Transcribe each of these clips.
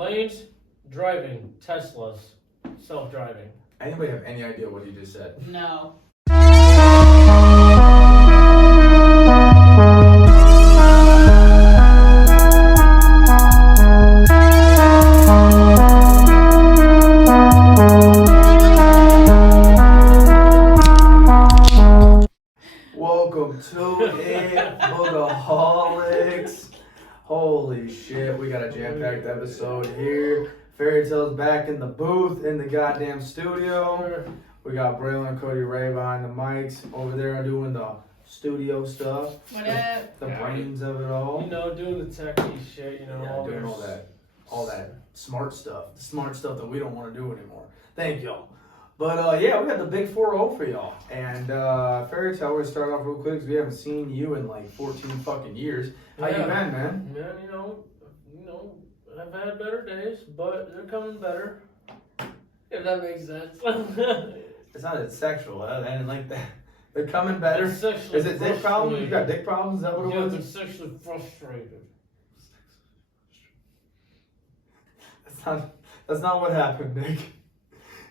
Lanes, driving, Teslas, self-driving. Anybody have any idea what he just said? No. Welcome to it, Boogaholics. Holy shit, we got a jam-packed episode here. Fairy Tale's back in the booth, in the goddamn studio. We got Braylon and Cody Ray behind the mics over there doing the studio stuff. What up? The brains of it all. You know, doing the techie shit, you know. Yeah, doing all that smart stuff. The smart stuff that we don't want to do anymore. Thank y'all. But yeah, we got the big 4-0 for y'all. And Fairy Tale, we're gonna start off real quick because we haven't seen you in like 14 fucking years. How you been, man? Man, you know, I've had better days, but they're coming better. If that makes sense. It's not as sexual. I didn't like that. They're coming better. They're sexually Is it dick problems? You got dick problems? Is that what it was? I'm sexually frustrated. That's not what happened, Nick.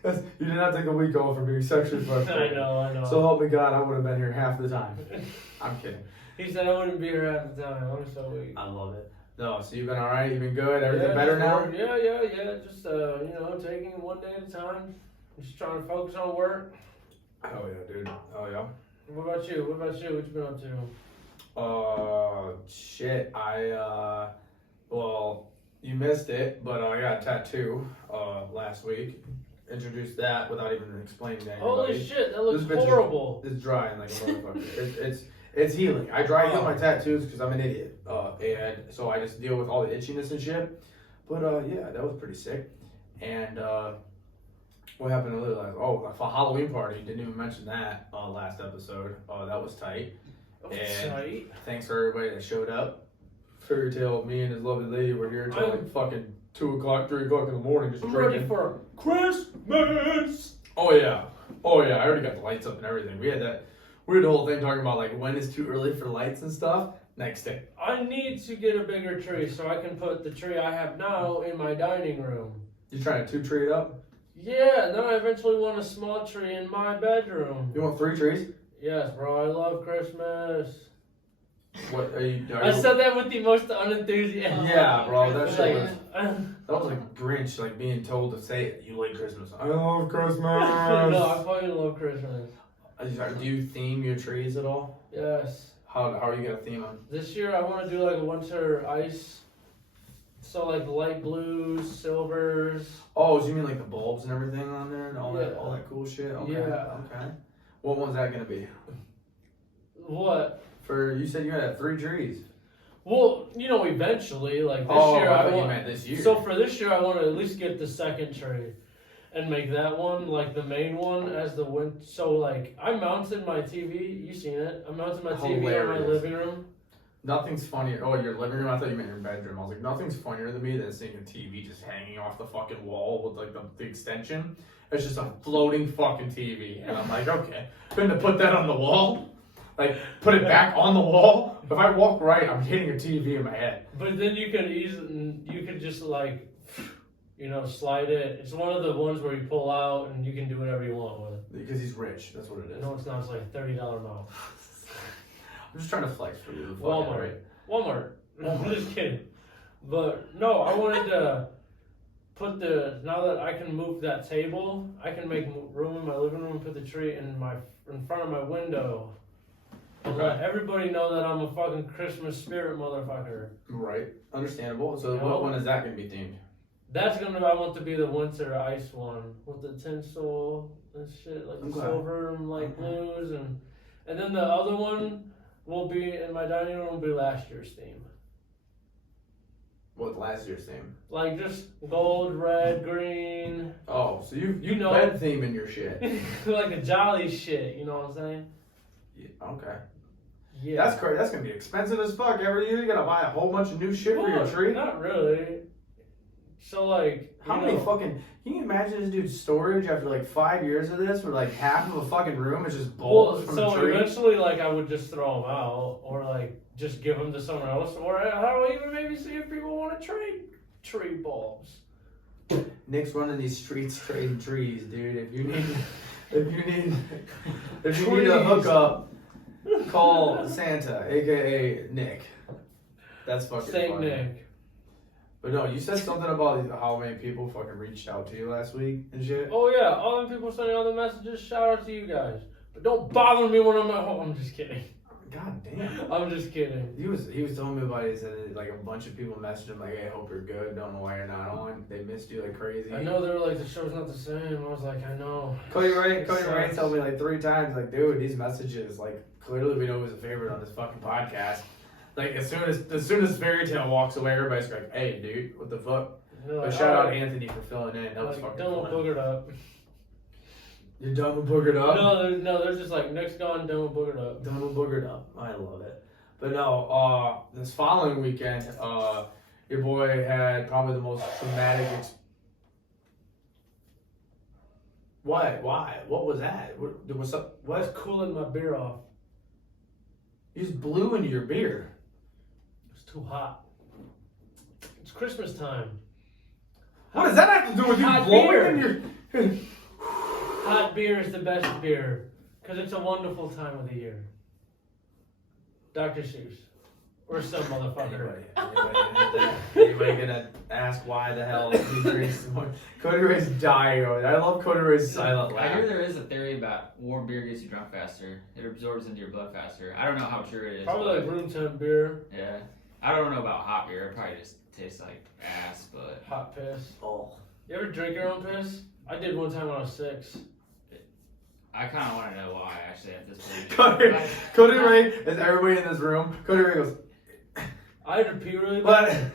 You did not take a week off for being sexually frustrated. I know. So help me God, I would have been here half the time. I'm kidding. He said I wouldn't be here half the time. I'm so weak. I love it. No, so you've been alright? You've been good? Everything better now? Yeah. Just, taking it one day at a time. Just trying to focus on work. Oh, yeah, dude. Oh, yeah. What about you? What you been up to? Shit. Well, you missed it, but I got a tattoo last week. Introduced that without even explaining to anybody. Holy shit, that looks horrible. It's drying like a motherfucker. It's healing. I dry heal my tattoos because I'm an idiot. And so I just deal with all the itchiness and shit. But yeah, that was pretty sick. And what happened to Lily? For Halloween party, didn't even mention that last episode. That was tight. And thanks for everybody that showed up. Fairy Tale, me and his lovely lady were here till like fucking 2 o'clock, 3 o'clock in the morning just drinking. Ready for Christmas! Oh yeah. I already got the lights up and everything. We had the whole thing talking about like when is too early for lights and stuff. Next day. I need to get a bigger tree so I can put the tree I have now in my dining room. You trying to 2-tree it up? Yeah, then I eventually want a small tree in my bedroom. You want 3 trees? Yes, bro, I love Christmas. What are you? I said that with the most unenthusiastic. Yeah, bro, that shit was. That was like Grinch, like being told to say it. You like Christmas? I love Christmas. No, I fucking love Christmas. Do you theme your trees at all? Yes. How are you gonna theme them? This year I want to do like a winter ice. So like light blues, silvers. Oh, so you mean like the bulbs and everything on there and all that cool shit? Okay. Yeah. Okay. What one's that gonna be? What? You said you had 3 trees. Well, eventually, like this year, I thought you meant this year. So for this year, I want to at least get the second tree, and make that one like the main one as the wind. So like I mounted my TV. You seen it? I mounted my TV in my living room. Nothing's funnier. Oh, your living room? I thought you meant your bedroom. I was like, nothing's funnier than me than seeing a TV just hanging off the fucking wall with like the extension. It's just a floating fucking TV, and I'm like, okay, couldn't have put that on the wall. Like, put it back on the wall. If I walk right, I'm hitting a TV in my head. But then you could just like, slide it. It's one of the ones where you pull out and you can do whatever you want with it. Because he's rich. That's what it is. No, it's not. It's like $30 mouth. I'm just trying to flex for you. Walmart. I'm just kidding. But no, I wanted to put now that I can move that table, I can make room in my living room and put the tree in front of my window. And let everybody know that I'm a fucking Christmas spirit motherfucker. Right. Understandable. So what one is that going to be themed? I want to be the winter ice one with the tinsel and shit, like the silver and light blues, and then the other one will be in my dining room will be last year's theme. What last year's theme? Like just gold, red, green. Oh, so you know red theme in your shit. Like a jolly shit, you know what I'm saying? Yeah, okay. Yeah. That's crazy. That's gonna be expensive as fuck. Every year you gotta buy a whole bunch of new shit for your tree. Not really. So like, how many fucking? Can you imagine this dude's storage after like 5 years of this, where like half of a fucking room is just bulbs from the tree? So eventually, like I would just throw them out, or like just give them to someone else, or I don't even maybe see if people want to trade. tree bulbs. Nick's running these streets trading trees, dude. If you need to hook up, call Santa, aka Nick. That's fucking Saint funny. Nick. But no, you said something about how many people fucking reached out to you last week and shit. Oh yeah, all them people sending all the messages. Shout out to you guys. But don't bother me when I'm at home. I'm just kidding. God damn. I'm just kidding. He was telling me about it. He said like a bunch of people messaged him like, "Hey, hope you're good. Don't know why you're not on. They missed you like crazy." I know they were like, the show's not the same. I was like, I know. Cody Ray told me like 3 times, like, dude, these messages, like, clearly we know who's a favorite on this fucking podcast. Like, as soon as Fairy Tale walks away, everybody's like, "Hey, dude, what the fuck?" Like, But shout out Anthony for filling in. That was like, fucking don't fun. boogered up. You're done with Boogered up? No, they're just like, Nick's gone, done with boogered up. Done with Boogered up. I love it. But no, this following weekend, your boy had probably the most traumatic Why? What was that? What was up? I was What? cooling my beer off. You just blew into your beer. It's too hot. It's Christmas time. What does that have to do with you Hot blowing beer. in your... Hot beer is the best beer because it's a wonderful time of the year. Dr. Seuss. Or some motherfucker. Anybody gonna ask why the hell he drinks so much? Cody Ray's dying over there. I love Cody Ray's silent I hear laugh. there is a theory about warm beer gets you drunk faster. It absorbs into your blood faster. I don't know how true it is. Probably like but room temp beer. yeah. I don't know about hot beer. It probably just tastes like ass, but Hot piss. Oh. You ever drink your own piss? I did one time when I was 6. I kind of want to know why actually at this point. Cody Ray is everybody in this room. Cody Ray goes, I had to pee really but bad.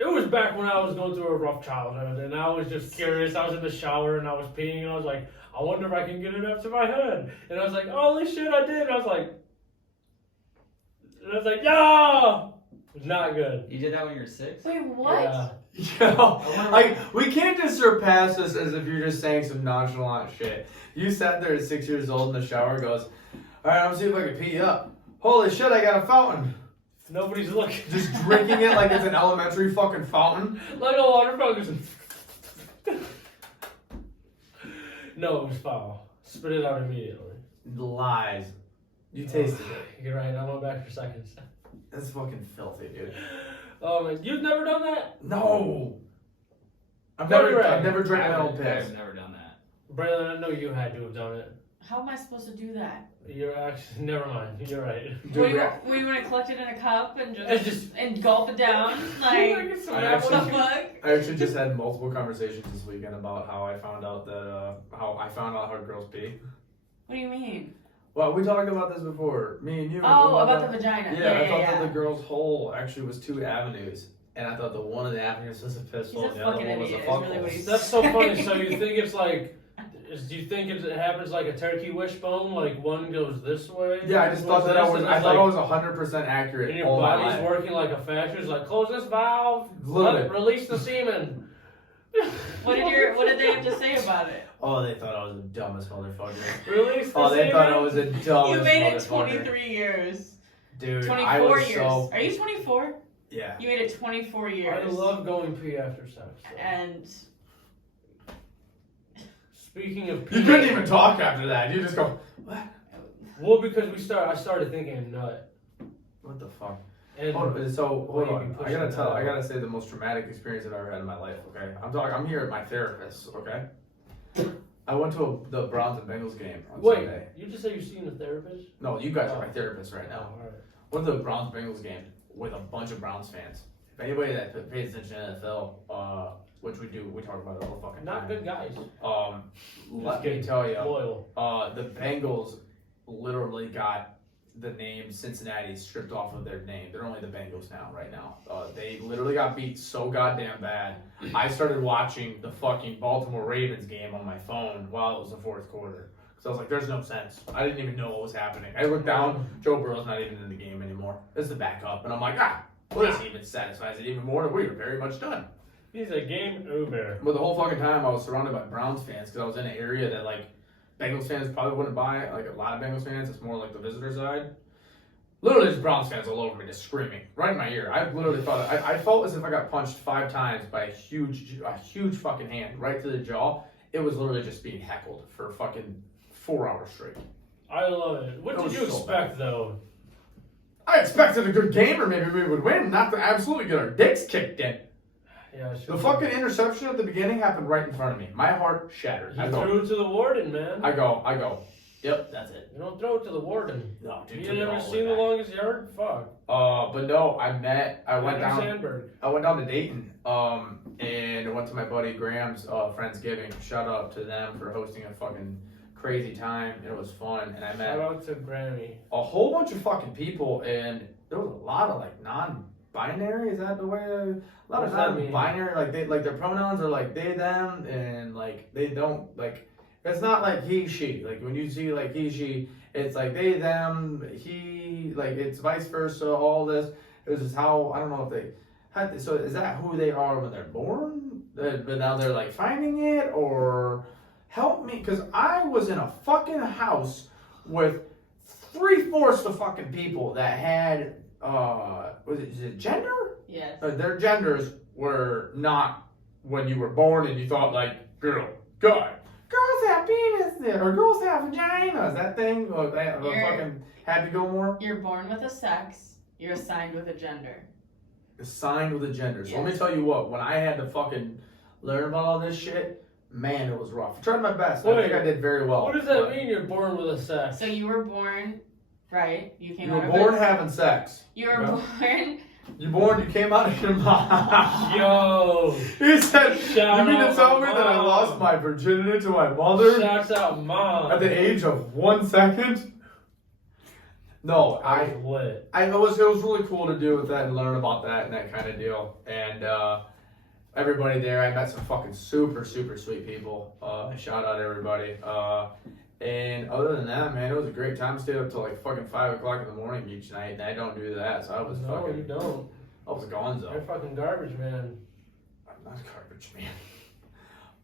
It was back when I was going through a rough childhood, and I was just curious. I was in the shower and I was peeing, and I was like, I wonder if I can get it up to my head. And I was like, holy shit, I did. And I was like, yeah! It was not good. You did that when you were 6? Wait, what? Yeah. yo, like, we can't just surpass this as if you're just saying some nonchalant shit. You sat there at 6 years old in the shower and goes, alright, I'm gonna see if I can pee up. Holy shit, I got a fountain. Nobody's looking. Just drinking it like it's an elementary fucking fountain. Like a water fountain. No, it was foul. Spit it out immediately. Lies. You tasted it. You're right, I went back for seconds. That's fucking filthy, dude. Oh man, you've never done that? No. I've Cody never Ray. drank my own piss. I've never done that. Braylon, I know you had to have done it. How am I supposed to do that? You're actually, never mind, you're right. Dude, We want to collect it in a cup and It's just just- and gulp it down? Like, It's what I the actually- fuck? I actually just had multiple conversations this weekend about how I found out that how girls pee. What do you mean? Well, we talked about this before. Me and you. Oh, about the vagina. Yeah, I thought yeah. that the girl's hole actually was 2 avenues, and I thought the one of the avenues was a piss He's hole, a and the other fucking one was a idiot, fuck is really hole. what he's- That's so funny. So you think it's like, do you think it happens like a turkey wishbone? Like one goes this way? Yeah, I just thought that I was. and I it's thought I like- was 100% accurate. And your all my body's life. working like a factory. It's like, close this valve, Literally. release the semen. What did they have to say about it? Oh, they thought I was the dumbest motherfucker. Release the Oh, they semen. thought I was the dumbest You made it motherfucker. 23 years. Dude, 24 I was years. so. Are you 24? Yeah. You made it 24 years. I love going pee after sex. though. And Speaking of You pee, couldn't even talk after that. You just go, what? well, because I started thinking nut. What the fuck? And Hold Well, you on. can push I gotta it tell. down. I gotta say the most traumatic experience I've ever had in my life. Okay, I'm here at my therapist. Okay. I went to the Browns and Bengals game on wait, Sunday. you just say you've seen a therapist? No, you guys are my therapist right Oh, now. alright. Went to the Browns Bengals game with a bunch of Browns fans. If anybody that pays attention to NFL, which we do, we talk about it all the fucking Not time. good guys. Let me tell you, Loyal. the Bengals literally got the name Cincinnati stripped off of their name. They're only the Bengals now, right now. They literally got beat so goddamn bad. I started watching the fucking Baltimore Ravens game on my phone while it was the fourth quarter. Because I was like, there's no sense. I didn't even know what was happening. I looked down, Joe Burrow's not even in the game anymore. This is the backup. And I'm like, well, this even satisfies it even more. We were very much done. He's a game over. But the whole fucking time I was surrounded by Browns fans because I was in an area that like Bengals fans probably wouldn't buy. Like a lot of Bengals fans, it's more like the visitor side. Literally, just Browns fans all over me, just screaming right in my ear. I literally thought I felt as if I got punched 5 times by a huge fucking hand right to the jaw. It was literally just being heckled for fucking 4 hours straight. I love it. What did you expect, though? I expected a good game, or maybe we would win, not to absolutely get our dicks kicked in. Yeah, The fucking interception at the beginning happened right in front of me. My heart shattered. You threw it to the warden, man. I go. Yep, That's it. You don't throw it to the warden. No, dude. You never seen the longest yard? Fuck. But no, I went down. Sandberg. I went down to Dayton, and I went to my buddy Graham's Friendsgiving. Shout out to them for hosting a fucking crazy time. It was fun, and I met Shout out to Grammy. a whole bunch of fucking people, and there was a lot of like non-binary. Is that the way? A lot of non-binary, like their pronouns are like they, them, and like they don't like. It's not like he, she. Like when you see like he, she, it's like they, them, he. Like it's vice versa. All this. It was just how I don't know if they had. So is that who they are when they're born? But now they're like finding it, or help me, because I was in a fucking house with 3/4 the fucking people that had is it gender? Yes. Their genders were not when you were born and you thought like girl, guy. Girls have penises or girls have vaginas. That thing, fucking Happy Gilmore. You're born with a sex. You're assigned with a gender. Assigned with a gender. So Yes. let me tell you what. When I had to fucking learn about all this shit, man, it was rough. I tried my best. I think I did very well. What does that mean? You're born with a sex? So you were born, right? You came You out were of born a- having sex. You were born. You came out of your mom. Yo. He said, Shout you mean to out tell my me that I mom. lost my virginity to my mother Shouts out, mom. at the age of 1 second? No, I was lit. it was really cool to do with that and learn about that and that kind of deal. And everybody there, I met some fucking super sweet people. Shout out everybody. And other than that, man, it was a great time. Stayed up till like fucking 5 o'clock in the morning each night, and I don't do that, so I was No, fucking. you don't. I was gonzo. You're fucking garbage, man. I'm not garbage, man.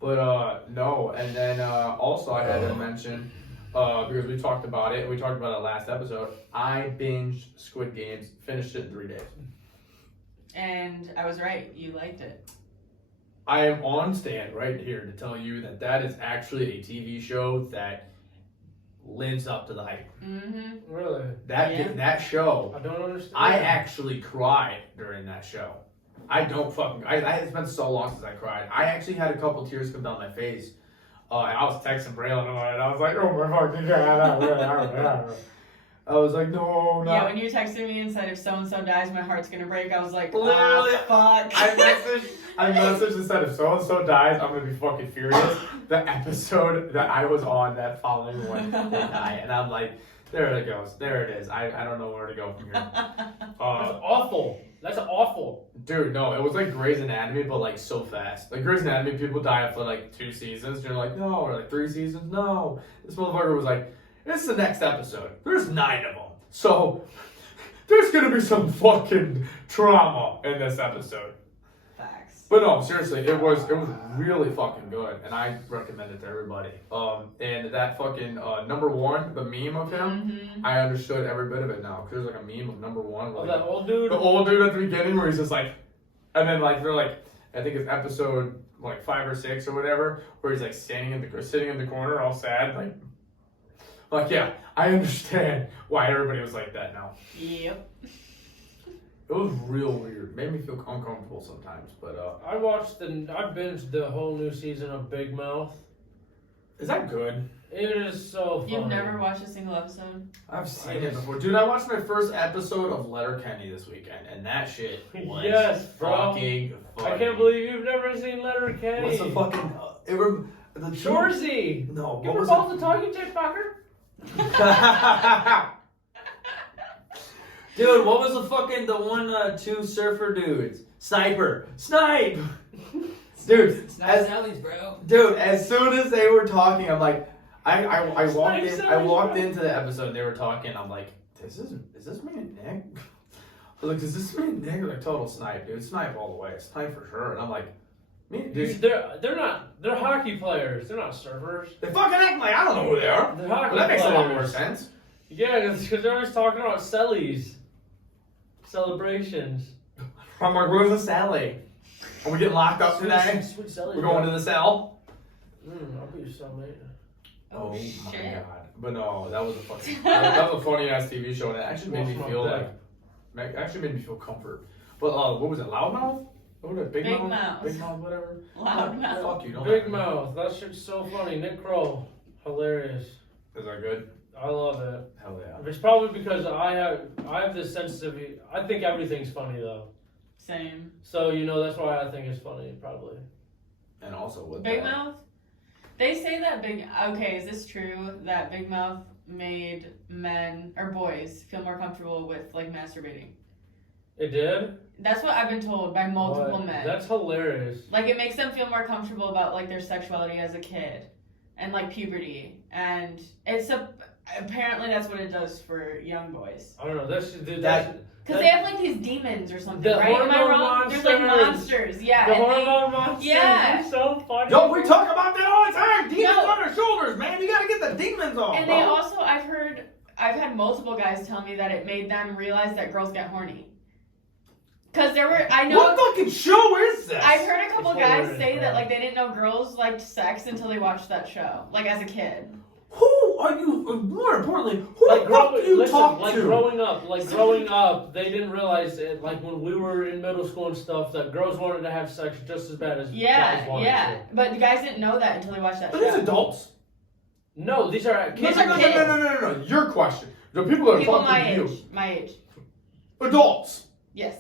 But no, and then also I had to mention because we talked about it. We talked about it last episode. I binged Squid Games, finished it in 3 days. And I was right. You liked it. I am on stand right here to tell you that that is actually a TV show that lives up to the hype. Mm-hmm. Really? That show, I don't understand. I actually cried during that show. It's been so long since I cried. I actually had a couple tears come down my face. I was texting Braylon and I was like, oh my fucking god. I was like, no, Yeah, no. when you texted me and said if so and so dies, my heart's gonna break. I was like, Literally, fuck. I messaged and said if so and so dies, I'm gonna be fucking furious. The episode that I was on that following one, they die, and I'm like, there it goes, there it is. I don't know where to go from here. That's awful. That's awful. Dude, no, it was like Grey's Anatomy, but like so fast. Like Grey's Anatomy, people die after like 2 seasons. You're like, no, or like 3 seasons, no. This motherfucker was like, this is the next episode. There's 9 of them, so there's gonna be some fucking trauma in this episode. Facts. But no, seriously, it was really fucking good, and I recommend it to everybody. And that fucking number one, the meme of him, Mm-hmm. I understood every bit of it now. Cause there's like a meme of number one, Oh, where, that like, old dude? the old dude at the beginning, where he's just like, and then like they're like, I think it's episode like 5 or 6 or whatever, where he's like sitting in the corner, all sad, like yeah, I understand why everybody was like that now. Yep. It was real weird. Made me feel uncomfortable sometimes, but I binged the whole new season of Big Mouth. is that good? It is so funny. You've never watched a single episode? I've seen it before. Dude, I watched my first episode of Letterkenny this weekend, and that shit was Yes, bro. fucking funny. I can't believe you've never seen Letterkenny. What's the fucking... the Shorzy! No, Give what her was both the talking chip, fucker. Dude, what was the one 2 surfer dudes? Snipe! Dude, Nice alleys, bro. as soon as they were talking, I'm like, I walked in. I walked into the episode. They were talking. I'm like, is this me and Nick? I was like, is this me and Nick? Like total snipe, dude. Snipe all the way. Snipe for sure. And I'm like, me, dude. They're not. They're hockey players. They're not surfers. They fucking act like I don't know who they are. They're hockey Well, that makes a lot more players. sense. Yeah, because they're always talking about cellies. Celebrations. I'm like, where's the Sally? Are we getting locked up today? Sweet cellies. We're going to the cell? I'll be your cellmate. Oh, my shit. god. But no, that was a funny that was a funny ass TV show and it actually made me feel comfort. But what was it, Loudmouth? What was it? Big Mouth? Big Mouth, whatever. Loudmouth. Fuck you, don't Big have- Mouth. That shit's so funny. Nick Kroll. Hilarious. Is that good? I love it. Hell yeah. It's probably because I have this sensitivity. I think everything's funny though. Same. So that's why I think it's funny probably. And also with Big that, Mouth? They say that okay, is this true that Big Mouth made men or boys feel more comfortable with like masturbating? It did? That's what I've been told by multiple What? men. That's hilarious. Like it makes them feel more comfortable about like their sexuality as a kid and like puberty. And apparently that's what it does for young boys. I don't know. That's Because they have like these demons or something, The right? Am I hormone wrong? There's like monsters. monsters, yeah. the and they- hormone monsters. Yeah. Are so funny. yo, we talk about that all the time. Demons No. on our shoulders, man. You gotta get the demons off. And bro. they also, I've had multiple guys tell me that it made them realize that girls get horny. Because I know, What fucking show is this? I've heard a couple It's guys hilarious, say bro. that like they didn't know girls liked sex until they watched that show, like as a kid. Who are you? More importantly, who the fuck do you talk to? growing up, they didn't realize it. Like when we were in middle school and stuff, that girls wanted to have sex just as bad as guys Yeah, wanted yeah. to. But you guys didn't know that until they watched that But show. these adults. No, these are kids. These are kids. No. Your question. The people that are People talking my to you. age. My age. Adults. Yes.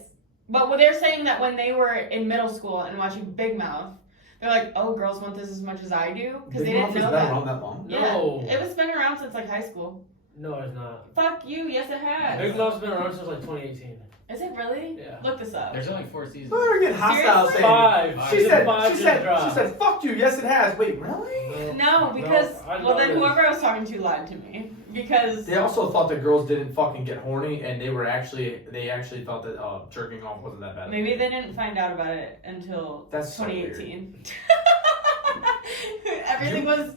But they're saying that when they were in middle school and watching Big Mouth, they're like, oh, girls want this as much as I do? Because they didn't know Been that. around that long? Yeah. No. It was been around since like high school. No, it's not. Fuck you. Yes, it has. Big Mouth's been around since like 2018. Is it really? Yeah. Look this up. There's only 4 seasons. We're getting hostile Seriously? saying. Five. She Season said. five She just dropped. said. Fuck you. Yes, it has. Wait, really? No, because I well love then it. whoever I was talking to lied to me. Because They also thought that girls didn't fucking get horny, and they actually thought that jerking off wasn't that bad. maybe they didn't find out about it until That's so 2018. Everything was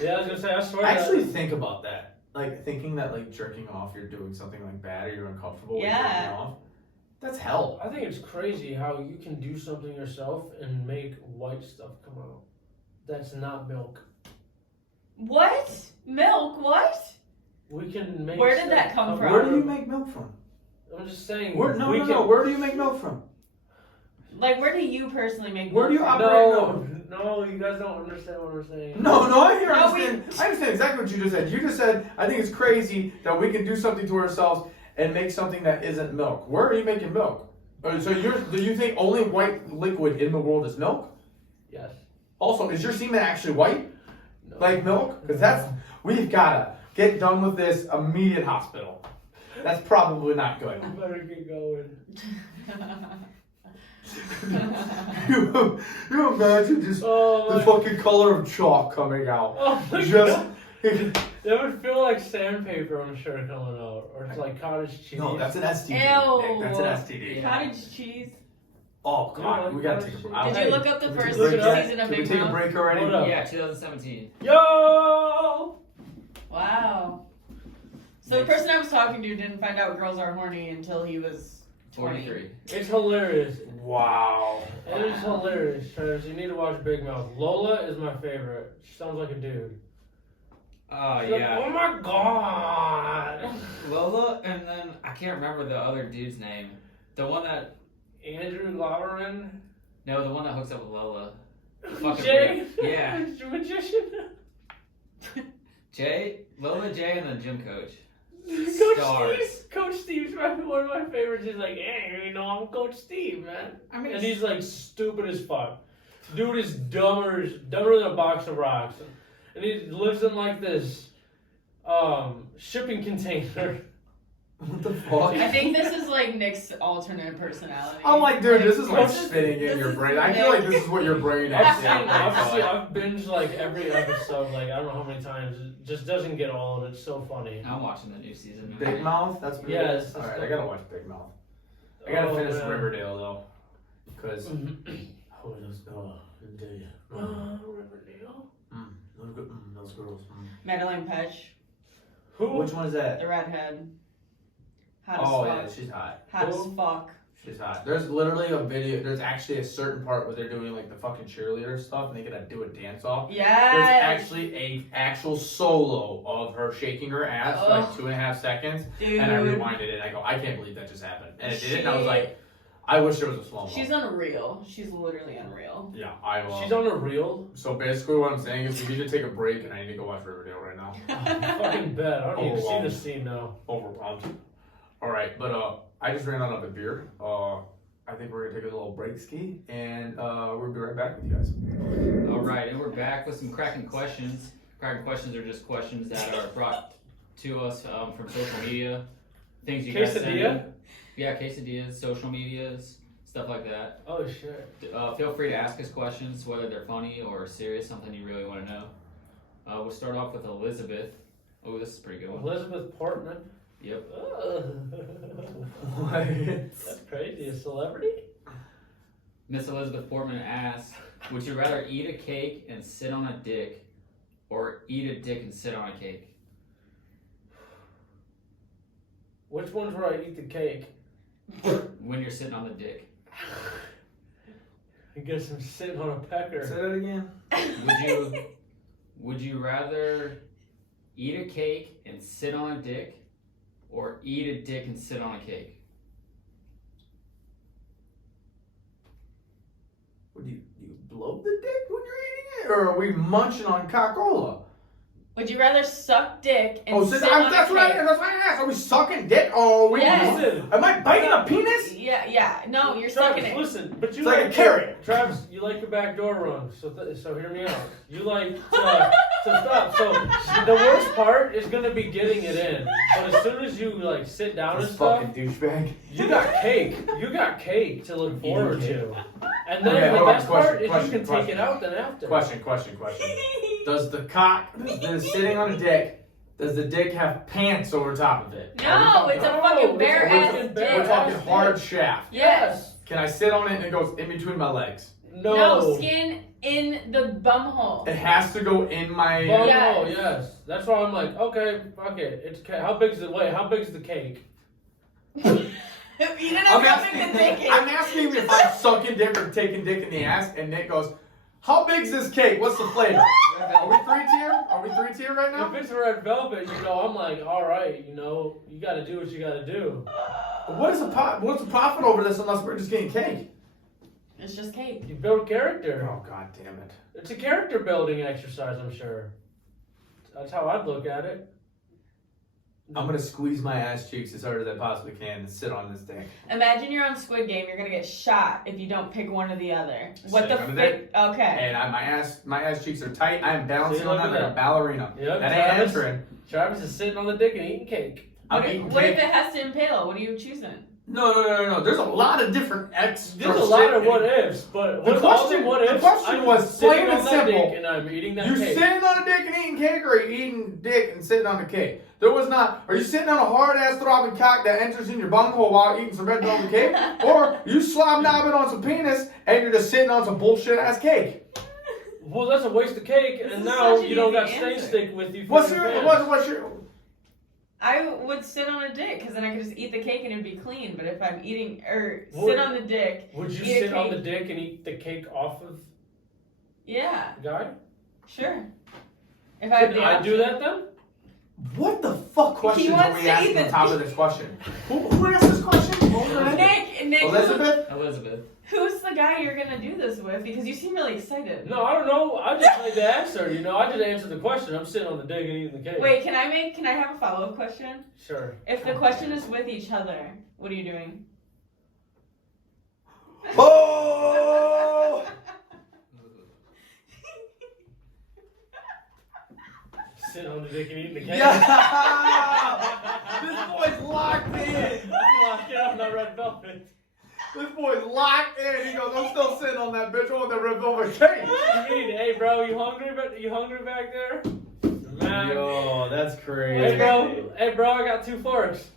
Yeah, I was gonna say I swear. Actually, think about that. Like thinking that like jerking off, you're doing something like bad or you're uncomfortable with Yeah. jerking off. That's hell. I think it's crazy how you can do something yourself and make white stuff come out. That's not milk. what? Milk? What? We can make. Where did stuff that come from? Where do you make milk from? I'm just saying. Where, no. Where do you make milk from? Like where do you personally make Where do you milk from? operate? No, you guys don't understand what we're saying. No, I No, understand. I understand exactly what you just said. You just said, I think it's crazy that we can do something to ourselves and make something that isn't milk. Where are you making milk? So do you think only white liquid in the world is milk? Yes. Also, is your semen actually white? No. Like milk? Because we've gotta get done with this immediate hospital. That's probably not good. I better get going. you imagine just Oh the my. fucking color of chalk coming out. Oh my Just God. That would feel like sandpaper, I'm sure, coming out, or it's like cottage cheese. no, that's an STD. Ew. Nick. That's an STD. Cottage cheese. Oh god, we gotta take a break. Did you look up the Can we first take a break? season of Can we Big take a Mouth? break already? Hold up. Yeah, 2017. Yo. Wow. So the person I was talking to didn't find out girls are horny until he was 20. 43. It's hilarious. Wow. It is hilarious, Travis. You need to watch Big Mouth. Lola is my favorite. She sounds like a dude. Oh, She's like, yeah. oh my god. Lola, and then I can't remember the other dude's name. The one that, Andrew Lauren. no, the one that hooks up with Lola. Fucking Jay. weird. Yeah. Magician. Jay, Lola, Jay, and the gym coach. Coach Stars. Steve. Coach Steve's one of my favorites. He's like, hey, you know, I'm Coach Steve, man. I mean, And he's like stupid as fuck. Dude is dumber than a box of rocks. And he lives in like this shipping container. What the fuck? I think this is like Nick's alternate personality. I'm like, dude, this is like This is- spinning in this your is brain. I feel like this is what your brain actually I've binged like every episode, like I don't know how many times. It just doesn't get old. It's so funny. I'm watching the new season. Big Mouth? That's pretty Yes. good. Alright, I gotta watch Big Mouth. I gotta finish man. Riverdale though. Because. Riverdale. Those girls. Madeline Petch. Who? Which one is that? The redhead. Hot Oh as yeah, fuck. she's hot. Hot Who? as fuck. She's hot. There's literally a video. There's actually a certain part where they're doing like the fucking cheerleader stuff, and they gotta do a dance off. There's Yes. actually a actual solo of her shaking her ass for like 2.5 seconds, Dude. and I rewinded it. And I go, I can't believe that just happened, and it did it. And I was like, I wish there was a slow mo. She's unreal. She's literally unreal. Yeah, I. She's on a reel. So basically, what I'm saying is, we need to take a break, and I need to go watch Riverdale right now. Fucking bad. I don't even see Overwhelmed. the scene now. Overwhelmed. All right, but I just ran out of a beer. I think we're gonna take a little break ski, and we'll be right back with you guys. All right, and we're back with some cracking questions. Cracking questions are just questions that are brought to us from social media, things you guys send Quesadilla? in. Yeah, quesadillas, social medias, stuff like that. Oh shit. Feel free to ask us questions, whether they're funny or serious, something you really want to know. We'll start off with Elizabeth. Oh, this is a pretty good one. Elizabeth Portman. Yep. What? That's crazy. A celebrity? Miss Elizabeth Portman asks, would you rather eat a cake and sit on a dick, or eat a dick and sit on a cake? Which one's where I eat the cake? When you're sitting on the dick. I guess I'm sitting on a pecker. Say that again. Would you rather eat a cake and sit on a dick, or eat a dick and sit on a cake? Would you blow the dick when you're eating it, or are we munching on Coca-Cola? Would you rather suck dick and sit on that's a what cake? that's what I asked. Are we sucking dick? Or are we? Yes. Am I biting a penis? Yeah. No, you're Travis, sucking it. listen, but you It's like a carrot. Travis, you like your back door rung, so hear me out. You like so stop. So the worst part is gonna be getting it in, but as soon as you like sit down and This stuff, fucking douchebag. you got cake. You got cake to look forward to. And then Okay, the hold on. best part is Question, you can question. take it out then after. Question. Does the cock that is sitting on a dick? Does the dick have pants over top of it? No, it's a fucking bare ass fucking dick. bare We're talking ass hard dick. shaft. Yes. Can I sit on it and it goes in between my legs? No, skin in the bum hole. It has to go in my. Bum Yes. hole, yes. That's why I'm like, okay, fuck it. It's how big's the how big's the cake? You didn't have to make the dick. I'm asking if I'm sucking dick or taking dick in the ass, and Nick goes, "How big's this cake? What's the flavor?" Are we 3-tier? Are we 3-tier right now? If it's red velvet, I'm like, all right, you got to do what you got to do. What's the profit over this unless we're just getting cake? It's just cake. You build character. Oh god damn it! It's a character building exercise, I'm sure. That's how I'd look at it. I'm gonna squeeze my ass cheeks as hard as I possibly can and sit on this thing. Imagine you're on Squid Game. You're gonna get shot if you don't pick one or the other. What Sit the on the frick? Okay. And my ass cheeks are tight. I'm bouncing See, on look that at like a that. ballerina. Yep, That ain't Travis. entering. Travis is sitting on the dick and eating cake. I'm What, eating what if cake. it has to impale? What are you choosing? No. There's a lot of different extra There's a lot shit of in what it. ifs, but The with all question- what the ifs, question I'm was sitting plain on and that simple. dick and I'm eating that You cake. sitting on a dick and eating cake, or are you eating dick and sitting on a cake? There was not. Are you sitting on a hard ass throbbing cock that enters in your bunghole while eating some red velvet cake, or you slob knobbing on some penis and you're just sitting on some bullshit ass cake? Well, that's a waste of cake, This and is now such an you don't easy got stain answer. stick with you. for What's your your pants. what's your? I would sit on a dick because then I could just eat the cake and it'd be clean. But if I'm eating sit Would- on the dick, Would you eat a sit on cake. the dick and eat the cake off of Yeah, the guy? sure. If I have Could the I option. do that then? What the fuck questions are wants we to asking eat on the- top of this question? Who asked this question? What was her name? Nick, Elizabeth? Elizabeth. who's the guy you're gonna do this with? Because you seem really excited. No, I don't know. I just made the answer. I just answered the question. I'm sitting on the dick and eating the cake. Wait, can I have a follow-up question? Sure. If the question is with each other, what are you doing? Oh! Sitting on the dick and eating the cake. Yeah! This boy's locked in. I'm not red velvet. This boy's locked in. He goes, I'm still sitting on that bitch on the red velvet cake. You mean, hey bro, you hungry? You hungry back there? Man. Yo, that's crazy. Hey bro, I got 2 forks.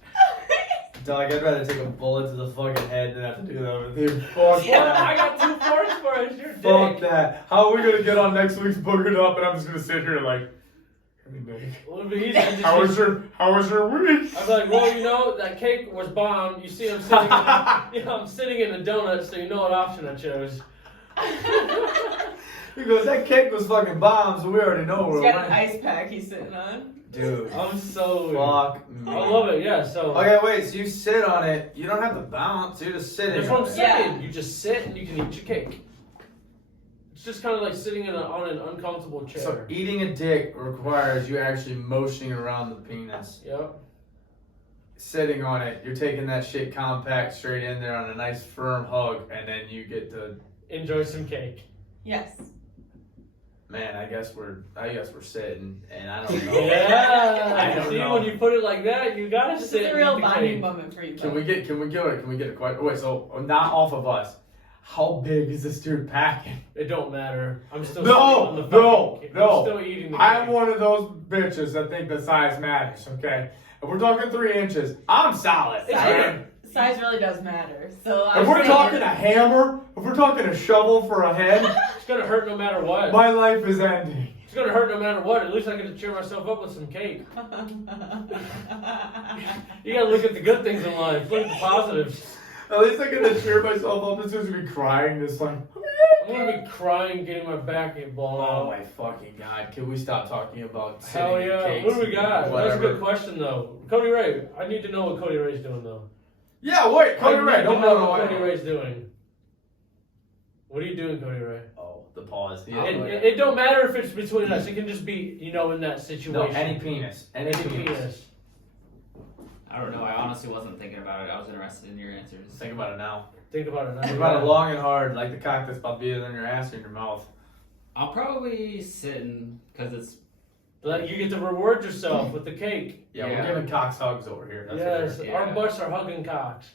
Dog, I'd rather take a bullet to the fucking head than have to do that with you. Fuck What? that. I got 2 forks for it. It's your Fuck dick. that. How are we gonna get on next week's Boogered Up and I'm just gonna sit here like, It would be easy. to just- How was your week? I'd be like, well, you know, that cake was bomb. You see, I'm sitting, I'm sitting in a donut, so you know what option I chose. He goes, that cake was fucking bomb, so we already know He's where got an ice pack he's sitting on. Dude. I'm so. Fuck me. I love it. Yeah. So. Okay, wait, so you sit on it. You don't have to bounce. You're just sitting That's what on I'm it. saying. Yeah. You just sit and you can eat your cake. It's just kind of like sitting on an uncomfortable chair. So eating a dick requires you actually motioning around the penis. Yep. Sitting on it, you're taking that shit compact straight in there on a nice firm hug, and then you get to. Enjoy some cake. Yes. Man, I guess we're sitting, and I don't know. Yeah. I don't See, know. when you put it like that, you gotta This sit. is a and real eat the bonding cake. moment for you. Can both. we get a question? Wait, so not off of us. How big is this dude packing? It don't matter. I'm still No, sitting on the no, fucking cake. no. I'm still eating the I'm cake. one of those bitches that think the size matters, okay? If we're talking 3 inches, I'm solid. Size, size really does matter. So If we're talking a hammer, if we're talking a shovel for a head, It's gonna hurt no matter what. my life is ending. It's gonna hurt no matter what. At least I get to cheer myself up with some cake. You gotta look at the good things in life. Look at the positives. At least I get to cheer myself up instead of be crying, just like. I'm gonna be crying, getting my back blown Oh out. my fucking god! Can we stop talking about Hell sitting in yeah. cakes What do we got? and That's a whatever? good question though. Cody Ray. I need to know what Cody Ray's doing though. Yeah, wait, Cody I Ray. need to Don't know know what why. Cody Ray's doing. What are you doing, Cody Ray? Oh, the pause. It, Yeah, it don't matter if it's between us. It can just be, you know, in that situation. no, any penis. Any Any penis. penis. I don't know. I honestly wasn't thinking about it. I was interested in your answers. Think about it now. Think about it now. Think about it long and hard, like the cock that's about bigger than your ass or in your mouth. I'm probably sitting because it's. Like you get to reward yourself with the cake. Yeah, Yeah. we're giving cocks hugs over here. That's Yes, what Yeah. our butts are hugging cocks.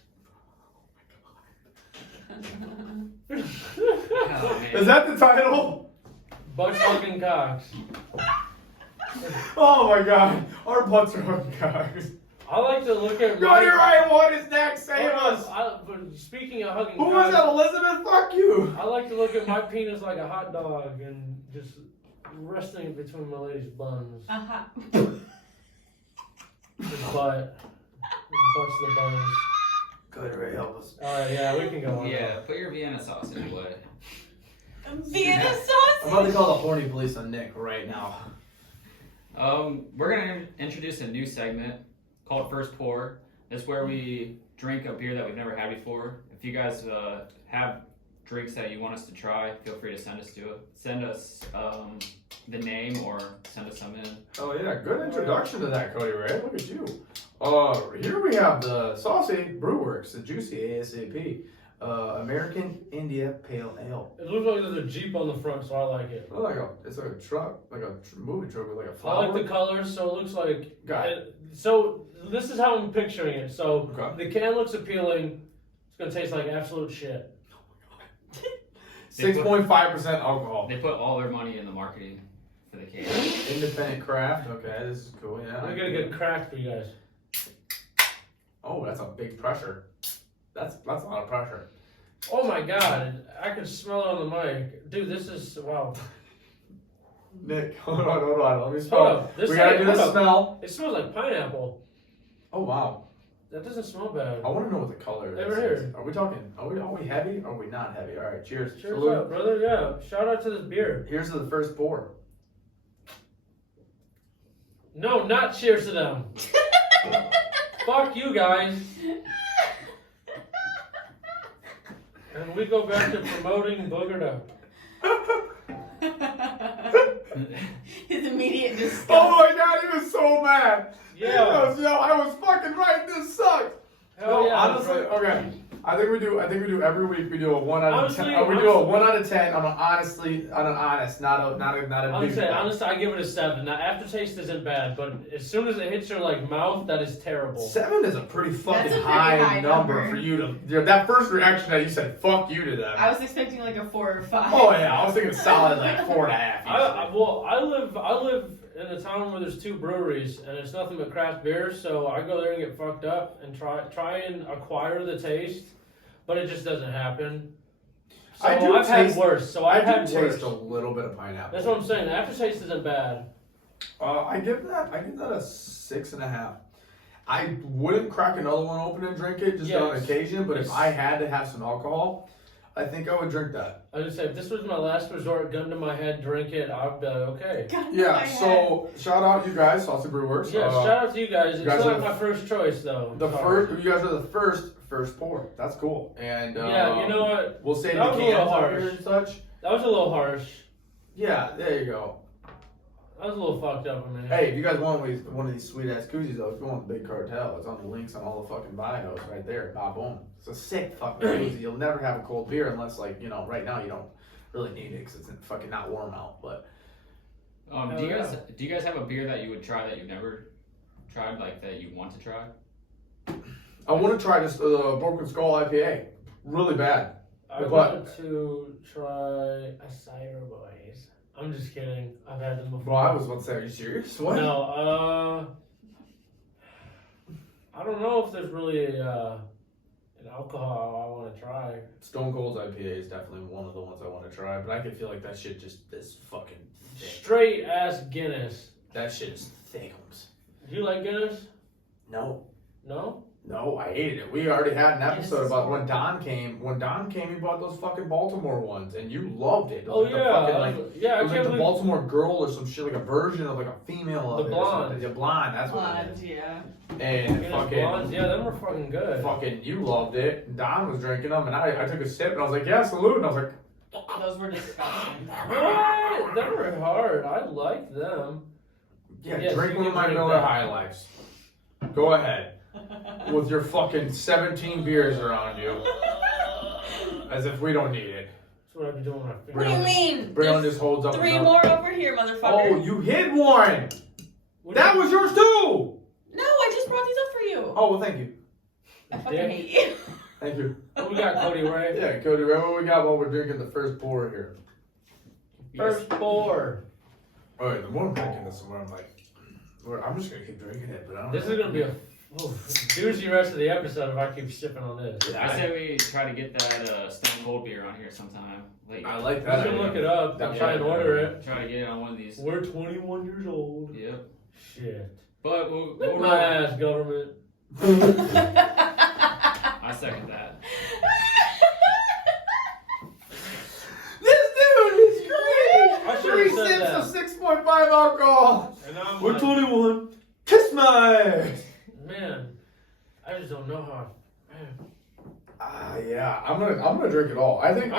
Oh, man. Is that the title? Butts hugging cocks. Oh my god, our butts are hugging cocks. I like to look at. Cody Ray, what is next? Save us. But speaking of hugging Who was cocks, that, Elizabeth? Fuck you. I like to look at my penis like a hot dog and just resting it between my lady's buns. Uh-huh. The butt. Butts the buns. Cody Ray, help us. Alright, yeah, we can go on. Yeah, put your Vienna sauce in what? Vienna I'm sausage. about to call the horny police on Nick right now. We're gonna introduce a new segment called First Pour. It's where we drink a beer that we've never had before. If you guys have drinks that you want us to try, feel free to send us the name or send us some in. Oh yeah, good introduction to that, Cody Ray. Look at you. Here we have the Saucy Brew Works-Juicy ASAP. American India Pale Ale. It looks like there's a Jeep on the front, so I like it. It's like a truck, like a movie truck with like a I flower. like the colors, so it looks like. Got it. So this is how I'm picturing it. So Okay. the can looks appealing. It's gonna taste like absolute shit. 6.5% alcohol. They put all their money in the marketing for the cake. Independent craft. Okay, this is cool. Yeah. I'm gonna get cracked for you guys. Oh, that's a big pressure. That's a lot of pressure. Oh my god, I can smell it on the mic, dude. This is wow. Nick, hold on. Let me Hold smell. up. This We gotta do hold the up. smell. It smells like pineapple. Oh wow. That doesn't smell bad. I want to know what the color Over is. here. Are we talking? Are we heavy? Or are we not heavy? All right. Cheers. Cheers Salute. up, brother. Yeah. Shout out to this beer. Here's the first pour. No, not cheers to them. Fuck you guys. And we go back to promoting Boogered up. His immediate disgust. Oh my god, he was so mad. Yeah. I was fucking right. This sucks. Hell No, yeah. honestly, okay. I think we do every week. We do a 1 out of Honestly, 10. We do a 1 out of 10 on an honest, not a I'm big. saying, honestly, I give it a 7. Now, aftertaste isn't bad, but as soon as it hits your like mouth, that is terrible. 7 is a pretty fucking That's a pretty high, high number number. for you to. That first reaction that you said, "Fuck you" to them. I was expecting like a 4 or 5. Oh yeah, I was thinking solid like 4.5. I live in a town where there's 2 breweries, and it's nothing but craft beers. So I go there and get fucked up and try and acquire the taste, but it just doesn't happen. So I do I've had taste- worse. So I I've do had taste worse. a little bit of pineapple. That's what I'm saying. The aftertaste isn't bad. I give that a 6.5. I wouldn't crack another one open and drink it just on occasion, but if I had to have some alcohol, I think I would drink that. I would say if this was my last resort, gun to my head, drink it, I'd be like, okay. So shout out you guys, Saucy Brew Works. Yeah, shout out to you guys. It's not my first choice though. You guys are the first pour. That's cool. And yeah, you know what? We'll save That the was a little cans up harsh. here and such. That was a little harsh. Yeah, there you go. That was a little fucked up of me. Hey, if you guys want one of these sweet ass koozies, though, if you want the Big Cartel, it's on the links on all the fucking bios right there. Boom. It's a sick fucking koozie. You'll never have a cold beer unless, like, you know, right now you don't really need it because it's fucking not warm out. But do you guys have a beer that you would try that you've never tried, like that you want to try? I want to try this Broken Skull IPA. Really bad. I want to try a Cider Boys. I'm just kidding. I've had them before. Well, I was about to say, are you serious? What? No, I don't know if there's really an alcohol I want to try. Stone Cold's IPA is definitely one of the ones I want to try, but I can feel like that shit just is fucking thick. Straight ass Guinness. That shit is thickums. Do you like Guinness? No. No? No, I hated it. We already had an episode Guinness about is when Don came. When Don came, he bought those fucking Baltimore ones, and you loved it. It Oh was yeah, like the fucking, like, yeah. it I was can't like the believe Baltimore girl or some shit, like a version of like a female of The it. blonde. Or something. Yeah, blonde. That's what it Blonde, is. yeah. And Guinness fucking, blondes. Yeah, them were fucking good. fucking, you loved it. And Don was drinking them, and I took a sip, and I was like, yeah, salute. And I was like, Those were disgusting. What? Them were hard. I like them. yeah, Yes, drink you one of can my drink Miller that. High Lifes. Go ahead. With your fucking 17 beers around you. As if we don't need it. That's what I've been doing when I What do finish. you mean? Braylon There's just holds up 3 another- more over here, motherfucker. Oh, you hid one! That was yours too! No, I just brought these up for you. Oh, well, thank you. I fucking Dick. hate you. Thank you. What we got, Cody, right? Yeah, Cody, remember what we got while we're drinking the first pour here? First pour. Alright, the more I'm drinking this, the more I'm like, I'm just gonna keep drinking it, but I don't This know. is gonna be a doozy rest of the episode if I keep sipping on this. Yeah, I say we try to get that Stone Cold beer on here sometime. Like, I like I'm that. gonna look it up and try and order it. try to get it on one of these. We're 21 years old. Yep. Shit. But we'll Whip my ass, government. I second that. This dude is great! I should've 3 said sips of 6.5 alcohol! And I'm We're like, 21. Kiss my ass! man, I just don't know how. Man. Yeah, I'm gonna drink it all. I think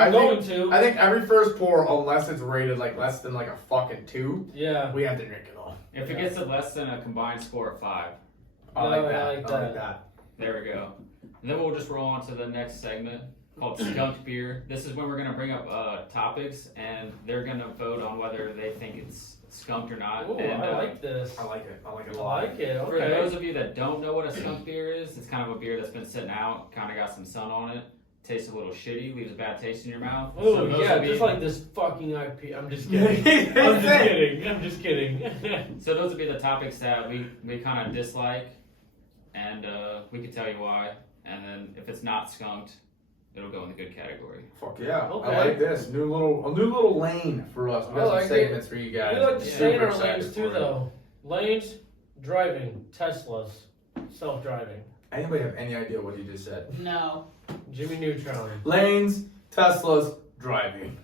every first pour, unless it's rated like less than like a fucking 2, Yeah. we have to drink it all. If it gets to less than a combined score of 5, I like No, that. I I like like that. that. there we go. And then we'll just roll on to the next segment called Skunked Beer. This is when we're going to bring up topics, and they're going to vote on whether they think it's skunked or not. Ooh, and, I like this. I like it. I like it a I lot. like it. For Okay. those of you that don't know what a skunk beer is, it's kind of a beer that's been sitting out, kind of got some sun on it, tastes a little shitty, leaves a bad taste in your mouth. Oh those yeah, of you- just like this fucking IP. I'm just kidding. I'm just kidding. I'm just kidding. So those would be the topics that we kind of dislike, and we could tell you why. And then if it's not skunked, it'll go in the good category. Fuck yeah. Okay. I like this. A new little lane for us. We I got like some segments for you guys. We like to Yeah. stay in Super our excited lanes too, for it. though. Lanes, driving, Teslas, self-driving. Anybody have any idea what he just said? No. Jimmy Neutron. Lanes, Teslas, driving.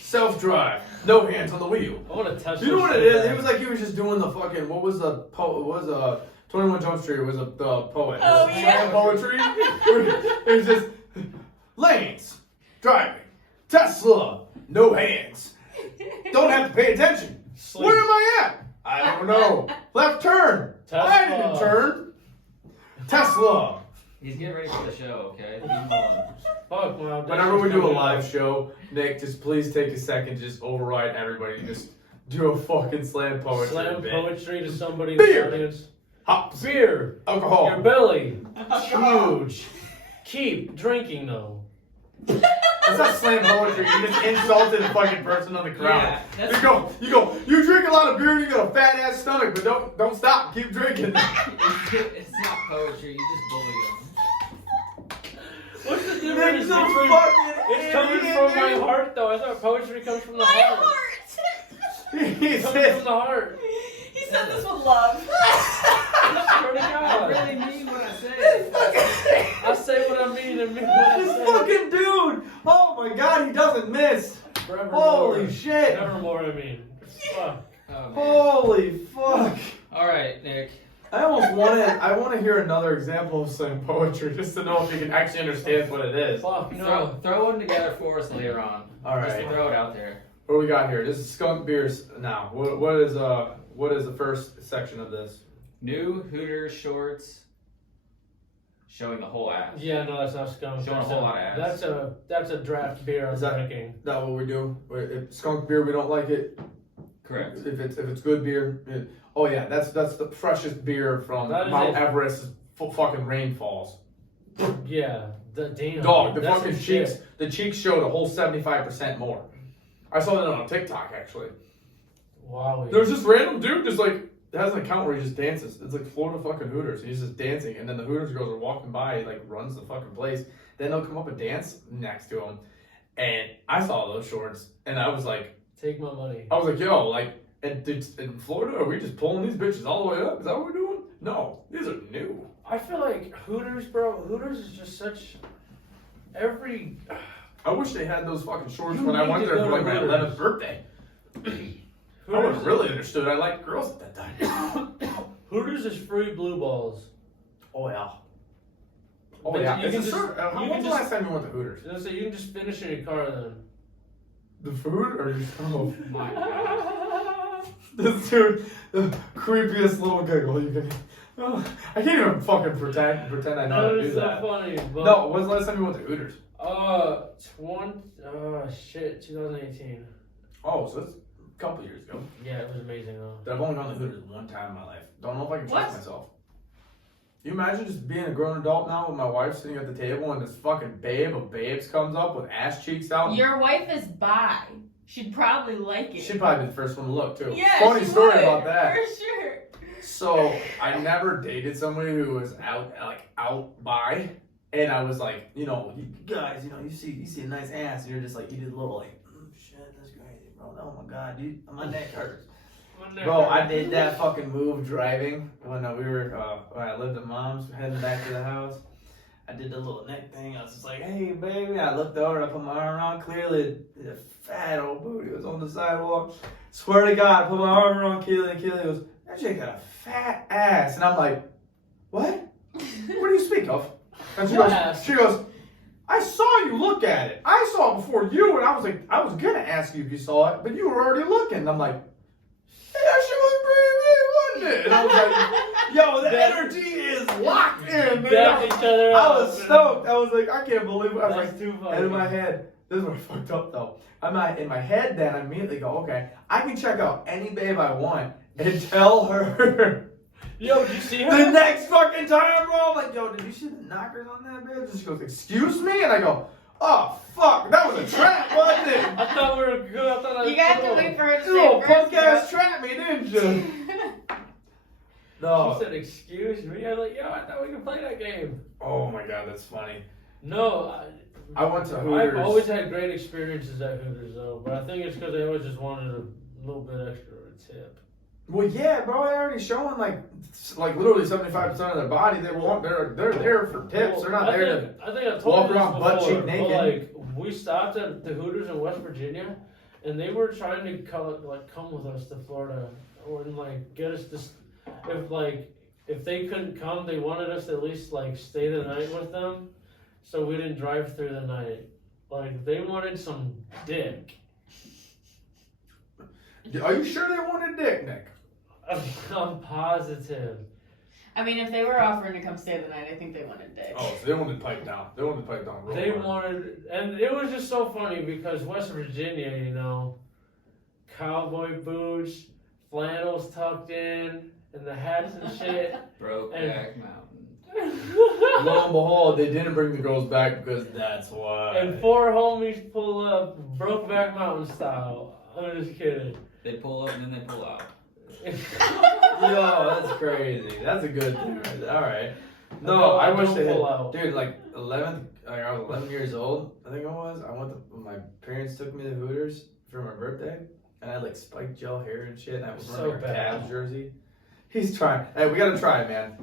Self-drive. No hands on the wheel. I want a Tesla. You know what so it is? bad. It was like he was just doing the fucking, what was the 21 Jump Street was the poet. Oh, Slam yeah. poetry. It was just lanes, driving, Tesla, no hands. Don't have to pay attention. Sleep. Where am I at? I don't know. Left turn. Tesla. I didn't turn. Tesla. He's getting ready for the show, okay? Leave him alone. Fuck, my Whenever we do a coming live out. show, Nick, just please take a second, just override everybody, and just do a fucking slam poetry Slam bit. poetry to somebody in the Beer. audience. Hops, Beer. alcohol. Your belly. Huge. Keep drinking though. That's not slam poetry. You just insulted a fucking person on the crowd. Yeah, that's- You drink a lot of beer and you got a fat ass stomach, but don't stop. Keep drinking. It's not poetry, you just bully him. What's the Nick's difference a between? fucking It's coming idiot, from my dude. heart though. I thought poetry comes from the My heart. heart! He It comes said, from the heart. said this with love. I really mean what I say. I say what I mean and mean what I This say. fucking dude! Oh my god, he doesn't miss! Forevermore. Holy shit! Nevermore, I mean. Fuck. Oh, man. Holy fuck! All right, Nick. I want to hear another example of some poetry just to know if you can actually understand what it is. Fuck, no. Throw one together for us later on. All Just right. throw it out there. What do we got here? This is skunk beers now. What is the first section of this? New Hooters shorts showing the whole ass. Yeah, no, that's not skunk. Showing a whole lot of ass. That's a draft beer I'm Is that- drinking. Is that what we do? If skunk beer, we don't like it. Correct. If it's good beer, oh yeah, that's the freshest beer from That is Mount it. Everest. Fucking rainfalls. Yeah, damn. Dog, the that's fucking some cheeks. shit. The cheeks showed a whole 75% more. I saw that on TikTok actually. Wow. There's this random dude just like has an account where he just dances. It's like Florida fucking Hooters. He's just dancing, and then the Hooters girls are walking by. He like runs the fucking place. Then they'll come up and dance next to him. And I saw those shorts, and I was like, Take my money. yo, like, in Florida, are we just pulling these bitches all the way up? Is that what we're doing? No, these are new. I feel like Hooters, bro. Hooters is just such. Every. I wish they had those fucking shorts You when I need went to there go for like to my Hooters. 11th birthday. I would have really understood. I liked girls at that time. Hooters is free blue balls. Oh yeah. Oh But yeah. you It's can a just- sort you can when's the just- last time you went to Hooters? And so you can just finish in your car then. The food or your stove? My God. This dude, the creepiest little giggle you can. Oh, I can't even fucking pretend I know how That to is do so that. funny. But, No, when's the last time you went to Hooters? 2018. Oh, so it's a couple years ago. Yeah, it was amazing though. But I've only gone to Hooters one time in my life. Don't know if I can What? trust myself. You imagine just being a grown adult now with my wife sitting at the table and this fucking babe of babes comes up with ass cheeks out? Your wife is bi. She'd probably like it. She'd probably be the first one to look too. Yeah, Funny she story would, about that. For sure. So I never dated somebody who was out by, and I was like, you guys, you see a nice ass, and you're just like, you did a little like, shit, that's crazy, bro. Oh my god, dude, my neck hurts. Bro, I did that fucking move driving when when I lived at mom's, heading back to the house. I did the little neck thing. I was just like, hey, baby. I looked over, I put my arm around. Clearly, the fat old booty was on the sidewalk. Swear to God, I put my arm around Keely, and Keely goes, that chick got a fat ass. And I'm like, what? What do you speak of? And she goes, I saw you look at it. I saw it before you, and I was like, I was gonna ask you if you saw it, but you were already looking. And I'm like, hey, that shit was pretty big, wasn't it? And I was like, yo, the energy is locked in, man. Back each other I up. was stoked. I was like, I can't believe it. I was That's like, too funny. and in my head, this is what I fucked up though. In my head then, I immediately go, okay, I can check out any babe I want and tell her Yo, did you see her? the next fucking time, bro. I'm like, yo, did you see the knockers on that bitch? And she goes, excuse me? And I go, oh, fuck, that was a trap, wasn't it? I thought we were good. I thought I was You guys have to cool. wait for her to You say little it punk first. ass trapped me, didn't you? No. She said, excuse me. I was like, yo, I thought we could play that game. Oh my god, that's funny. No, I went to Hooters. I've always had great experiences at Hooters though, but I think it's because I always just wanted a little bit extra tip. Well, yeah, bro. They're already showing like literally 75% of their body. They're there for tips. They're not I there think, to. I think I told walk you this around butt before, cheek naked. But like, we stopped at the Hooters in West Virginia, and they were trying to come with us to Florida, or like get us this. If they couldn't come, they wanted us to at least like stay the night with them, so we didn't drive through the night. Like they wanted some dick. Are you sure they wanted dick, Nick? I'm positive. I mean, if they were offering to come stay the night, I think they wanted dick. Oh, so they wanted to pipe down. They wanted to pipe down. Real They hard. wanted, and it was just so funny because West Virginia, cowboy boots, flannels tucked in, and the hats and shit. Brokeback Mountain. Lo and behold, they didn't bring the girls back because that's why. And four homies pull up Brokeback Mountain style. I'm just kidding. They pull up and then they pull out. Yo, that's crazy. That's a good thing. All right. No, No, I I wish don't they had. pull out. Dude, I was 11 years old. I think I was. When my parents took me to Hooters for my birthday, and I had like spiked gel hair and shit, and I was So wearing a bad. Cavs jersey. He's trying. Hey, we gotta try it, man.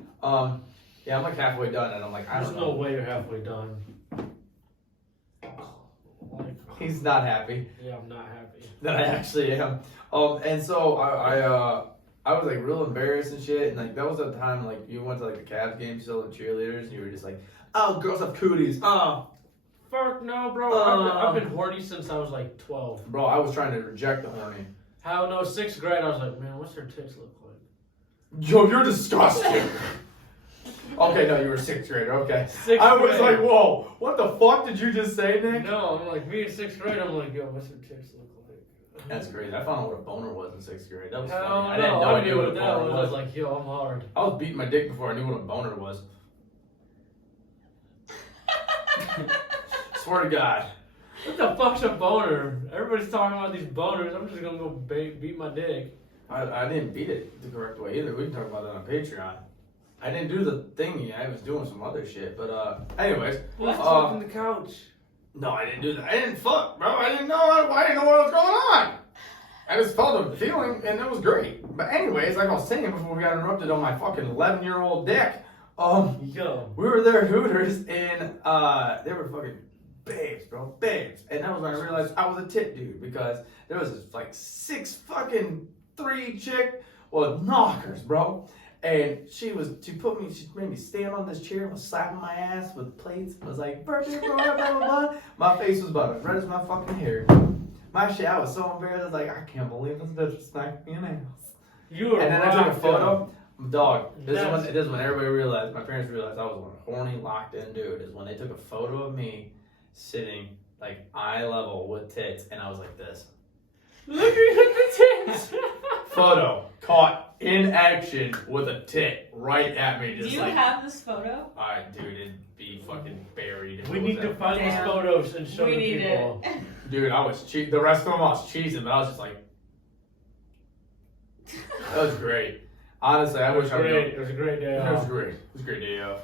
Yeah, I'm like halfway done, and I'm like, I There's don't no know. way you're halfway done. Like, He's not happy yeah, I'm not happy. that I actually am. And so I was like real embarrassed and shit, and like that was the time like you went to like the Cavs game, still the cheerleaders, and you were just like, oh, girls have cooties. Fuck no, bro. I've been horny since I was like 12. Bro, I was trying to reject the horny. How no, 6th grade, I was like, man, what's her tits look like? Yo, you're disgusting. Okay, no, you were 6th grader. Okay. 6th I was grade. like, whoa, what the fuck did you just say, Nick? No, I'm like, me in 6th grade, I'm like, yo, what's her tits look like? That's crazy. I found out what a boner was in 6th grade. That was Hell funny. no, I didn't know I knew what what a that boner was. I was was. like, yo, I'm hard. I was beating my dick before I knew what a boner was. Swear to God. What the fuck's a boner? Everybody's talking about these boners. I'm just gonna go beat my dick. I didn't beat it the correct way either. We can talk about that on Patreon. I didn't do the thingy. I was doing some other shit. But anyways, Let's talk on the couch. no, I didn't do that. I didn't fuck, bro. I didn't know. I didn't know what was going on. I just felt a feeling, and it was great. But anyways, like I was saying before we got interrupted on my fucking 11-year-old dick, Yo. we were there at Hooters, and they were fucking babes, bro, babes. And that was when I realized I was a tit dude, because there was this like 6'3" chick with knockers, bro. And she made me stand on this chair and was slapping my ass with plates. Was like, birthday, bro, blah, blah, blah. My face was about as red as my fucking hair. My shit, I was so embarrassed. I was like, I can't believe this bitch snapped me in the ass. You were And then I took a rocked photo. Dog, this That's- is when everybody realized, my parents realized I was a horny, locked in dude, is when they took a photo of me sitting like eye level with tits, and I was like this. Look at the tits. Photo caught in action with a tit right at me, Do just you like, have this photo? alright, dude, it'd be fucking buried. if We it was need to that. find these Damn. photos and show We the need people. it. Dude, I was the rest of them I was cheesing, but I was just like, that was great. Honestly, I It was wish I would. great. It was a great day It was off. great. It was a great day off.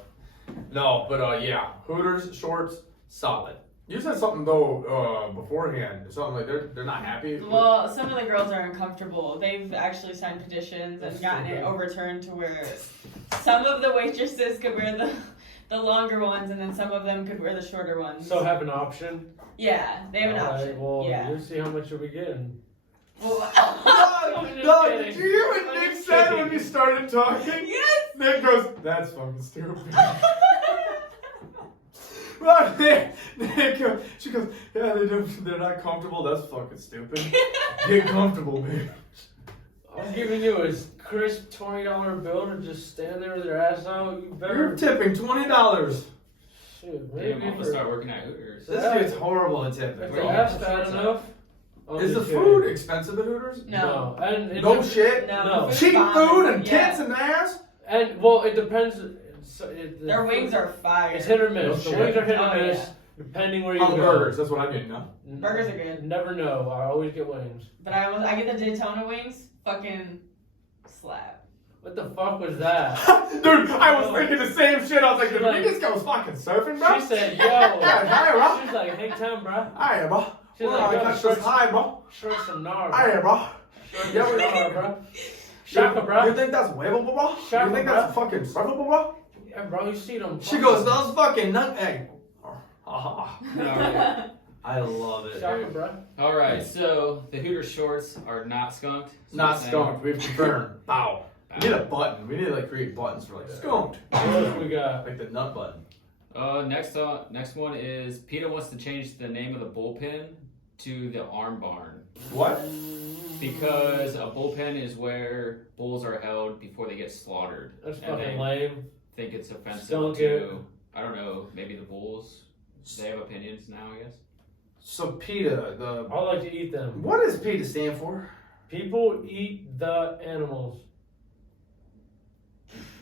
No, but yeah, Hooters shorts, solid. You said something though beforehand. Something like they're not happy. with- Well, some of the girls are uncomfortable. They've actually signed petitions and That's gotten so it good. overturned to where some of the waitresses could wear the longer ones, and then some of them could wear the shorter ones. So have an option. Yeah, they have an Alright, option. Well, Yeah. you'll see how much you'll be getting. Well, I'm just No, kidding. did you hear what I'm Nick just said kidding. when you started talking? yes. Nick goes, "That's fucking stupid." Well, Nick goes, she goes, "Yeah, they're not comfortable. That's fucking stupid. Get comfortable, man." I'm giving you a crisp $20 bill to just stand there with your ass out. You You're better. tipping $20. Shit, Damn, maybe I'm gonna for- start working at Hooters. This dude's horrible at tipping. If Where the you app's get the fat shorts enough. I'm Is the just food kidding. expensive at Hooters? No. And No shit. No. No. the food's Cheap fine. food and Yeah. tits and ass? And well, it depends. Their wings are fire. It's hit or miss. No The shit. wings are hit or Oh, miss, yeah. depending where you On the go. burgers, that's what I didn't know. Burgers are good. Never know. I always get wings. But I get the Daytona wings. Fucking slap. What the fuck was that? Dude, I was thinking the same shit. I was like, did this guy was fucking surfing, bro? She said, yo. Yeah, hi, bro. She's like, hang time, bro. Hi, bro. She's Well, like, I yo, got short this high, bro. some gnar, Hi, bro. bro. Short Yeah, some we- gnar, bro. Shaka, You bro. think that's wavable, bro? Shaka, You think bro. that's fucking surfable, bro? Yeah, bro, you see them. She goes, those fucking nut. Hey. Alright. I love it. Shaka, bro. Alright, so the Hooters shorts are not skunked. So Not we're saying- skunked. We've confirmed. Bow. We need a button. We need to like create buttons for like skunked. What else we got? Like the nut button. Next one is PETA wants to change the name of the bullpen to the arm barn. What? Because a bullpen is where bulls are held before they get slaughtered. That's And fucking they lame. think it's offensive Skunk to, it. I don't know, maybe the bulls. They have opinions now, I guess. So PETA, I like to eat them. what does PETA stand for? People eat the animals.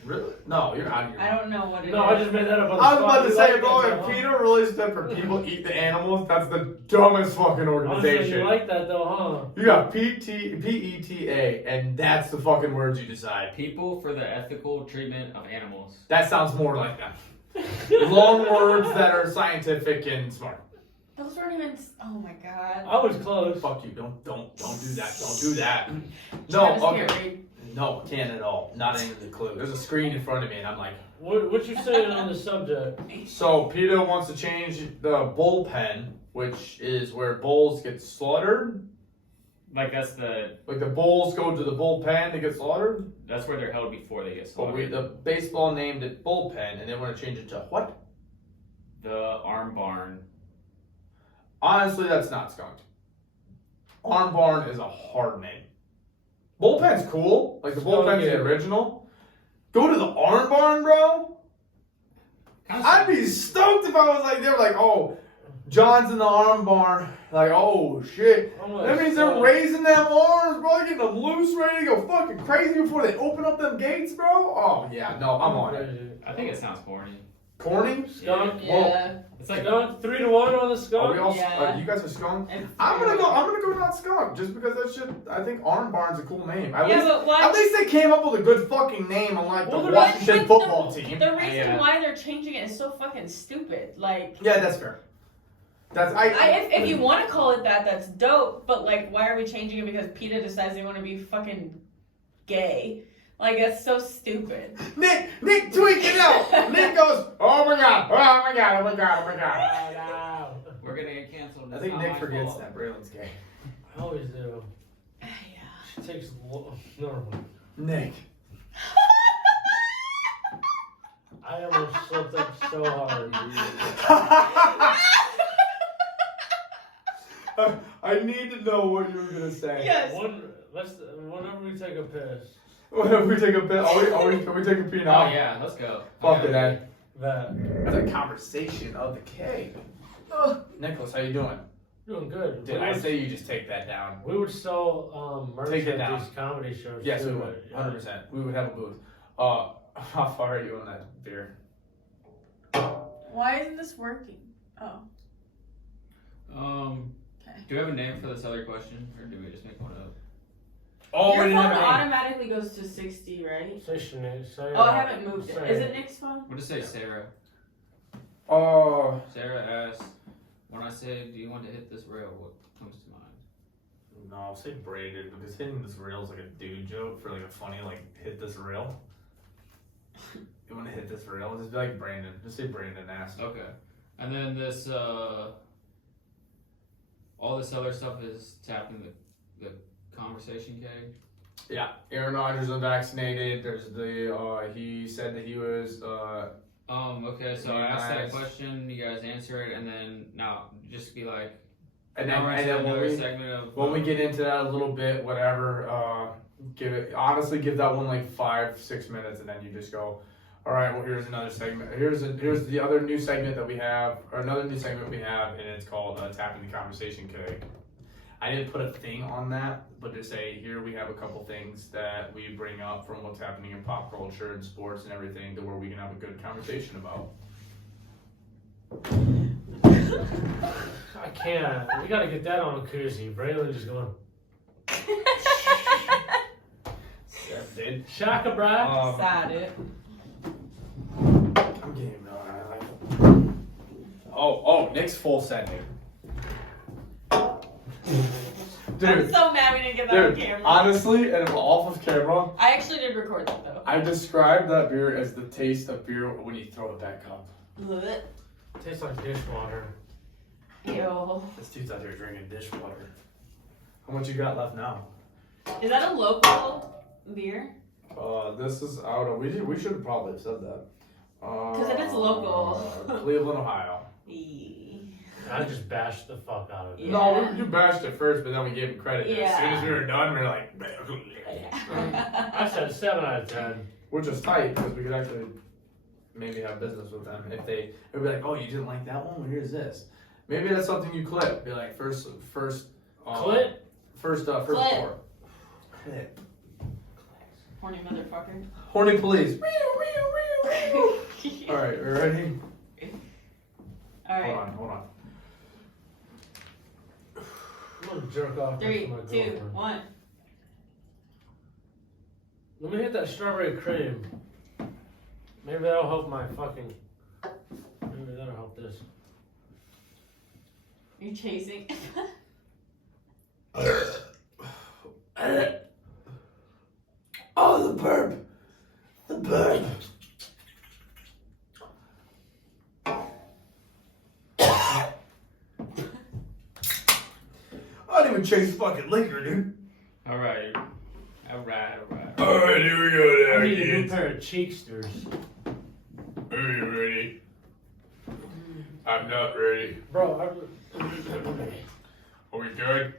Really? No, you're out of your I don't know what it is. No, I just made that up on the I was spot. about to You say, like bro, that, if though, huh? PETA really stood for people eat the animals, that's the dumbest fucking Honestly, organization. you like that though, huh? You got PETA, and that's the fucking words you decide. People for the ethical treatment of animals. That sounds more like that. Long words that are scientific and smart. Those weren't even. Oh my god. I was close. Fuck you! Don't do that! Don't do that! Travis No, okay. Perry. No, can't at all. Not even the clue. There's a screen in front of me, and I'm like. What you saying on the subject? So PETA wants to change the bullpen, which is where bulls get slaughtered. Like that's the Like the bulls go to the bullpen to get slaughtered. that's where they're held before they get But slaughtered. the baseball named it bullpen, and they want to change it to what? The arm barn. Honestly, that's not skunked. Arm barn is a hard name. Bullpen's cool. Like the bullpen's the original. Go to the arm barn, bro. I'd be stoked if I was like, they were like, oh, John's in the arm barn. Like, oh shit. That means they're raising them arms, bro. They're getting them loose, ready to go fucking crazy before they open up them gates, bro. Oh yeah, no, I'm on it. I think it sounds corny. Corny? Skunk. Yeah. It's like Skunk. 3-1 on the Are skunk. we all? Yeah. You guys are skunk. It's I'm gonna terrible. go not skunk just because that shit. I think arm barn's a cool name. At Yeah, least, but why? at least they came up with a good fucking name, unlike the Well, they're Washington not- football team. The reason Yeah. why they're changing it is so fucking stupid. Like, Yeah, that's fair. That's if you want to call it that, that's dope. But like, why are we changing it because PETA decides they want to be fucking gay? Like, that's so stupid. Nick tweaking out. Nick goes, oh my god, oh my god, oh my god, oh my god. we're gonna get canceled. I It's think not Nick my forgets fault. that Braylon's gay. I always do. Yeah. She takes normal. Nick. I almost slipped up so hard. I need to know what you were gonna say. Yes. Whenever we take a piss. Whenever we take a bit, can we take a pee Oh now? yeah, let's go. Fuck Yeah. it, Ed. That. That's a conversation of the K. Nicholas, how you doing? Doing good. Did I say you just take that down? We would sell merch Take it at down. these comedy shows. Yes, too, we would. yeah. 100%. We would have a booth. How far are you on that beer? Why isn't this working? Oh. Okay. Do we have a name for this other question, or do we just make one up? Oh, Your we phone didn't have a name. automatically goes to 60, right? Say Sinead. Say Oh, I haven't moved it. say Is it Nick's phone? We'll just say Sarah. Oh, Sarah asks, when I say, do you want to hit this rail, what comes to mind? no, I'll say braided because hitting this rail is like a dude joke for like a funny, like, hit this rail. You want to hit this rail? Just be like Brandon. Just say Brandon asked. Okay. And then this, all this other stuff is tapping the conversation keg. Yeah, Aaron Rodgers unvaccinated. There's the, he said that he was, Okay, so I You asked that guys- question, you guys answer it, and then now just be like, and now we're then into when another we, segment of when we get into that a little bit, whatever, give that one like 5-6 minutes, and then you just go, all right, well here's another segment. Here's the other new segment that we have, or another new segment we have, and it's called tapping the conversation keg. I didn't put a thing on that, but to say here we have a couple things that we bring up from what's happening in pop culture and sports and everything, to where we can have a good conversation about. I can't. We gotta get that on a koozie. Braylon just going. That did. Shaka Brad. Sad it. I'm getting Oh, Nick's full set, dude. I'm so mad we didn't get that on Dude, camera. honestly, and off of camera, I actually did record that though. I described that beer as the taste of beer when you throw it back up. Blech. Tastes like dishwater. Ew. This dude's out there drinking dishwater. How much you got left now? Is that a local beer? This is out of, we should have probably said that. 'Cause if it's local. Cleveland, Ohio. I just bashed the fuck out of it. Yeah. No, you bashed it first, but then we gave him credit. Yeah. As soon as we were done, we were like, I said 7 out of 10. which is tight because we could actually maybe have business with them if they would be like, oh, you didn't like that one? Well, here's this. Maybe that's something you clip. Be like, first, Clip? first Clip. four. Clip. Horny motherfucker. Horny police. All right, we ready? Alright. Hold on. I'm gonna jerk off. next 3, to my 2, girlfriend. 1. Let me hit that strawberry cream. Maybe that'll help my fucking. Maybe that'll help this. You chasing? Oh, the burp. The burp. I didn't even chase fucking liquor, dude. Alright. Alright, here we go I there, need a new kids. pair of cheeksters. Are you ready? I'm not ready. Bro, Are we good?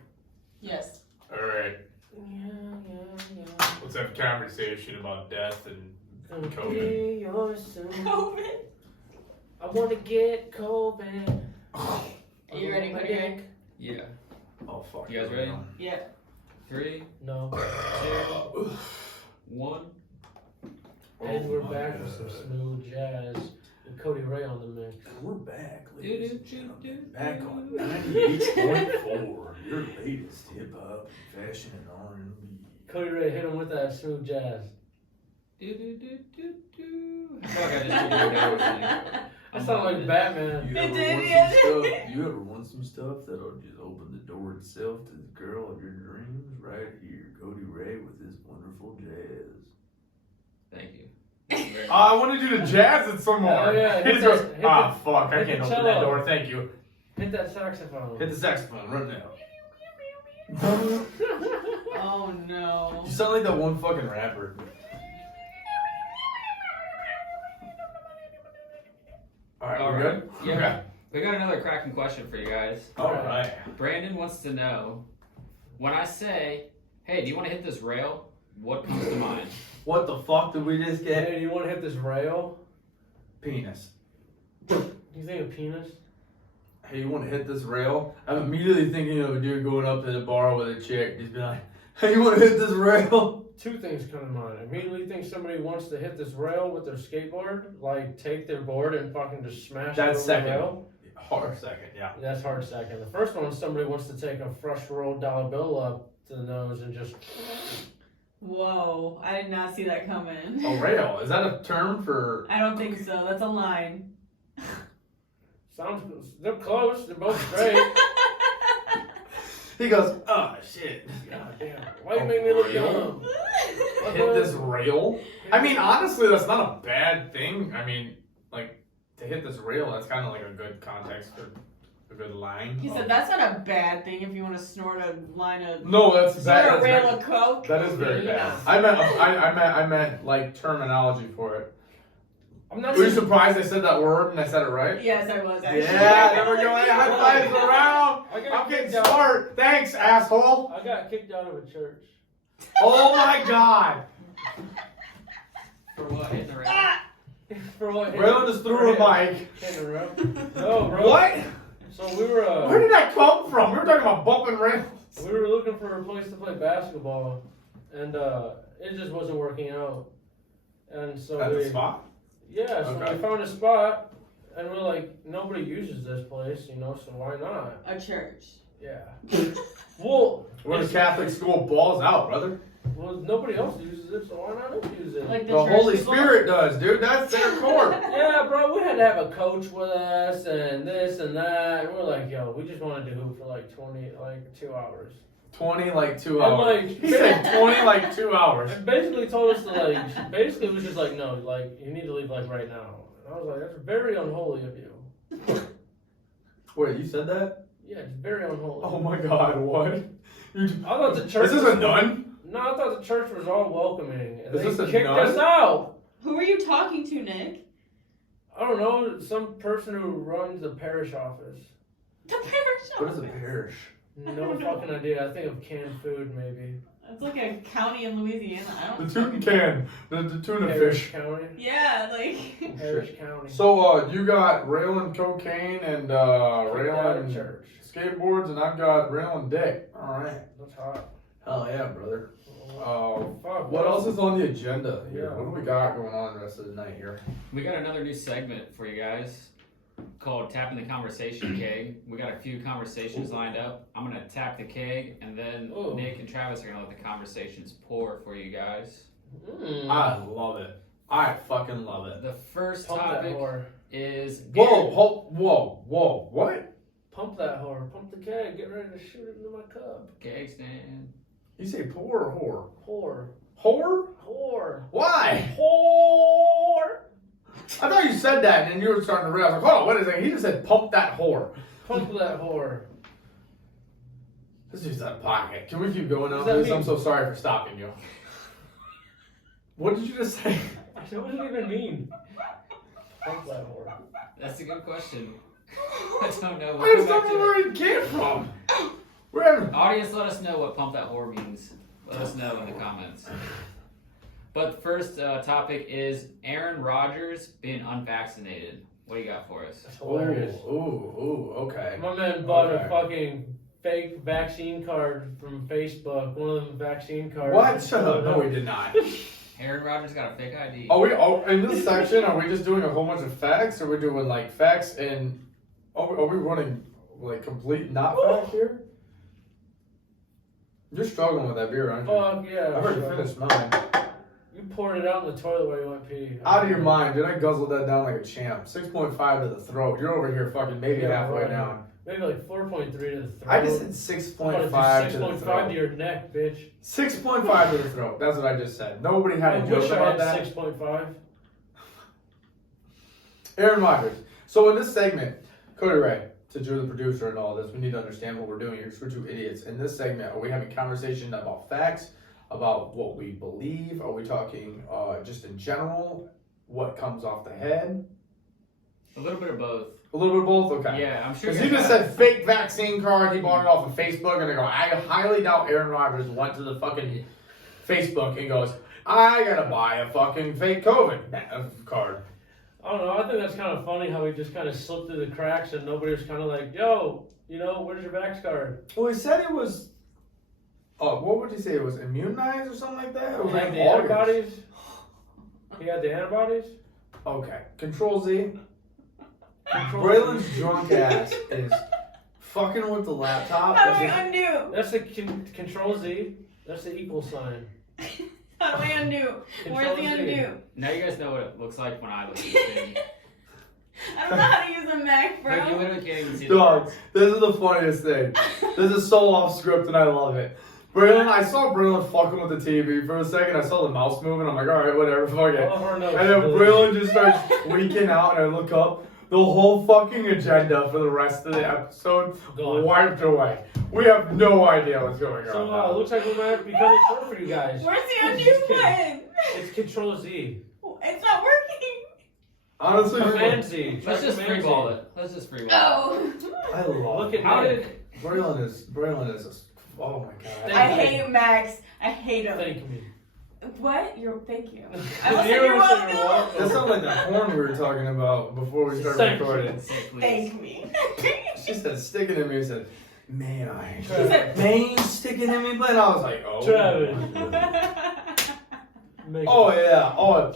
Yes. Alright. yeah. Let's have a conversation about death and Gonna COVID. be yours soon. COVID. I want to get COVID. Are you ready, my Cody? dick? Yeah. Oh, fuck. You guys ready? Yeah. 3, No. 2, 1. And we're back with some smooth jazz and Cody Ray on the mix. We're back, ladies and gentlemen. Back on 98.4, your latest hip hop, fashion, and R&B. Cody Ray, hit him with that smooth jazz. I feel like I just did that. I sound like Batman. You It ever did, want yeah. some stuff? You ever want some stuff that'll just open the door itself to the girl of your dreams? Right here, Cody Ray with his wonderful jazz. Thank you. I want to do the jazz at some more. Oh, yeah, He hit just that- goes, hit ah, that- fuck, I hit can't the open that cello. door, thank you. Hit that saxophone. Hit the saxophone right now. Oh no. You sound like that one fucking rapper. Alright, All we right. good? Yeah. Okay. We got another cracking question for you guys. Alright. Brandon wants to know, when I say, hey, do you want to hit this rail? What comes to mind? What the fuck did we just get? Hey, do you want to hit this rail? Penis. You think of penis? Hey, you want to hit this rail? I'm immediately thinking of a dude going up to the bar with a chick, just be like, hey, you want to hit this rail? Two things come to mind. I immediately think somebody wants to hit this rail with their skateboard, like take their board and fucking just smash That's it over second. the rail. Hard second, yeah. That's hard second. The first one, somebody wants to take a fresh rolled dollar bill up to the nose and just. Whoa, I did not see that coming. A rail, is that a term for... I don't think so. That's a line. Sounds. They're close. They're both straight. He goes, oh, shit. God damn. Why you make me look Rail? dumb? Hit this rail? I mean, honestly, that's not a bad thing. I mean, like, to hit this rail, that's kind of like a good context for a good line. He said that's not a bad thing if you want to snort a line of. No, that's Snort bad. a That's rail very- of coke. That is very Yeah. bad. I meant like terminology for it. I'm not Were you saying. surprised I said that word and I said it right? Yes, I was actually. Yeah, there we go. Hey, high fives around. I got I'm getting kicked out. smart. Thanks, asshole. I got kicked out of a church. Oh my god. For what? Hitting the rail? For what? Braylon just threw a mic. Hitting a rail? No, bro. What? So we were. Where did that come from? We were talking about bumping rails. We were looking for a place to play basketball, and it just wasn't working out. And so At we, the spot? yeah, so Okay. we found a spot, and we're like, nobody uses this place, you know, so why not? A church. Yeah. Well, We're the Catholic school balls out, brother. well, nobody else uses it, so why not us use it? Like The church Holy people? Spirit does, dude. That's their core. Yeah, bro, we had to have a coach with us and this and that. And we're like, yo, we just wanted to hoop for like 2 hours. 20 like 2 I'm hours. like- He said 20 like 2 hours. And basically told us to like, basically was just like, no, like, you need to leave like right now. And I was like, that's very unholy of you. Wait, you said that? Yeah, it's very unholy. Oh my god, what? I thought the church Is this a nun? No, I thought the church was all welcoming. And Is they this a kicked nun? us out. Who are you talking to, Nick? I don't know, some person who runs the parish office. The parish What is a office. parish? No fucking idea. I think of canned food, maybe. It's like a county in Louisiana. I The don't. tuna can. The tuna Parish fish. County. Yeah, like. Parish County. So, you got railing cocaine and Kicked out of railing church. skateboards, and I've got railing dick. Alright. That's hot. Hell yeah, brother. Fuck. What else is on the agenda here? Yeah. What do we got going on the rest of the night here? We got another new segment for you guys called Tapping the Conversation Keg. We got a few conversations lined up. I'm going to tap the keg, and then Ooh. Nick and Travis are going to let the conversations pour for you guys. Mm. I love it. I fucking love it. The first Pump that topic whoa. is... Whoa, whoa, what? Pump that whore. Pump the keg. Get ready to shoot it into my cup. Keg stand. You say poor or Whore. whore? Whore. Why? Whore. I thought you said that, and then you were starting to realize, like, hold on, wait a second. He just said pump that whore. Pump that whore. This dude's out of pocket. Can we keep going now, Does that please? mean- I'm so sorry for stopping you. What did you just say? What does it even mean? Pump that whore. That's a good question. I don't know. I We'll just come don't back know to where it. it came from. We're having... Audience, let us know what pump that whore means. Let us know in the comments. But the first topic is Aaron Rodgers being unvaccinated. What do you got for us? That's Ooh, hilarious. ooh, okay. My man bought Okay. a fucking fake vaccine card from Facebook. One of them vaccine cards. What? Shut up. No, we did not. Aaron Rodgers got a fake ID. In this section, are we just doing a whole bunch of facts? Or are we doing, like, facts and... Are we running, like, complete not fact here? You're struggling with that beer, aren't you? Fuck yeah. I've already sure. finished mine. You poured it out in the toilet while you went pee. Out of your mind, dude. I guzzled that down like a champ. 6.5 to the throat. You're over here fucking maybe Yeah, halfway right. down. Maybe like 4.3 to the throat. I just said 6.5 to the 6.5 to throat. your neck, bitch. 6.5 to the throat. That's what I just said. Nobody had I a joke wish I about had that. 6.5. Aaron Rodgers. So in this segment, Cody Ray, since you're the producer and all this, we need to understand what we're doing here because we're two idiots. In this segment, are we having conversation about facts, about what we believe? Are we talking just in general, what comes off the head? A little bit of both. A little bit of both? Okay. Yeah, I'm sure. Because he just said fake vaccine card, he bought it off of Facebook, and I go, I highly doubt Aaron Rodgers went to the fucking Facebook and goes, I gotta buy a fucking fake COVID card. I don't know. I think that's kind of funny how he just kind of slipped through the cracks and nobody was kind of like, yo, you know, where's your vax card? Well, he said it was, what would he say? It was immunized or something like that? It was He had like the August. antibodies. He had the antibodies. Okay. Control Z. Control Braylon's Z. drunk ass is fucking with the laptop. How do That's I undo? That's the Control Z. That's the equal sign. How do I undo? Where's the Control Z. undo? Now you guys know what it looks like when I look at this thing. I don't know how to use a Mac, Like, you bro. literally can't even see Dog, this is the funniest thing. This is so off script and I love it. Braylon, I saw Braylon fucking with the TV for a second. I saw the mouse moving. I'm like, alright, whatever, fuck it. All of our notes. And then Braylon just starts tweaking out, and I look up. The whole fucking agenda for the rest of the episode Gone. wiped away. We have no idea what's going So on. now. it looks like we might have to be cutting it short for you guys. Where's the Just undo kidding. button? It's Control Z. It's not working. Honestly, Command Z. Let's just Command Z. freeball it. Let's just freeball Oh. I love Look at it. How me. did... Braylon is a, oh my god. I hate Max. I hate him. Thank me. What? Thank you. I Did was you like, you're ever say you're welcome. That sounds like that porn we were talking about before we started Thank you. recording. Say please. Thank me. She said, stick it in me. She said, may I? He said, May stick it in me, but I was like, oh. Travis. Make Oh it. yeah. Oh,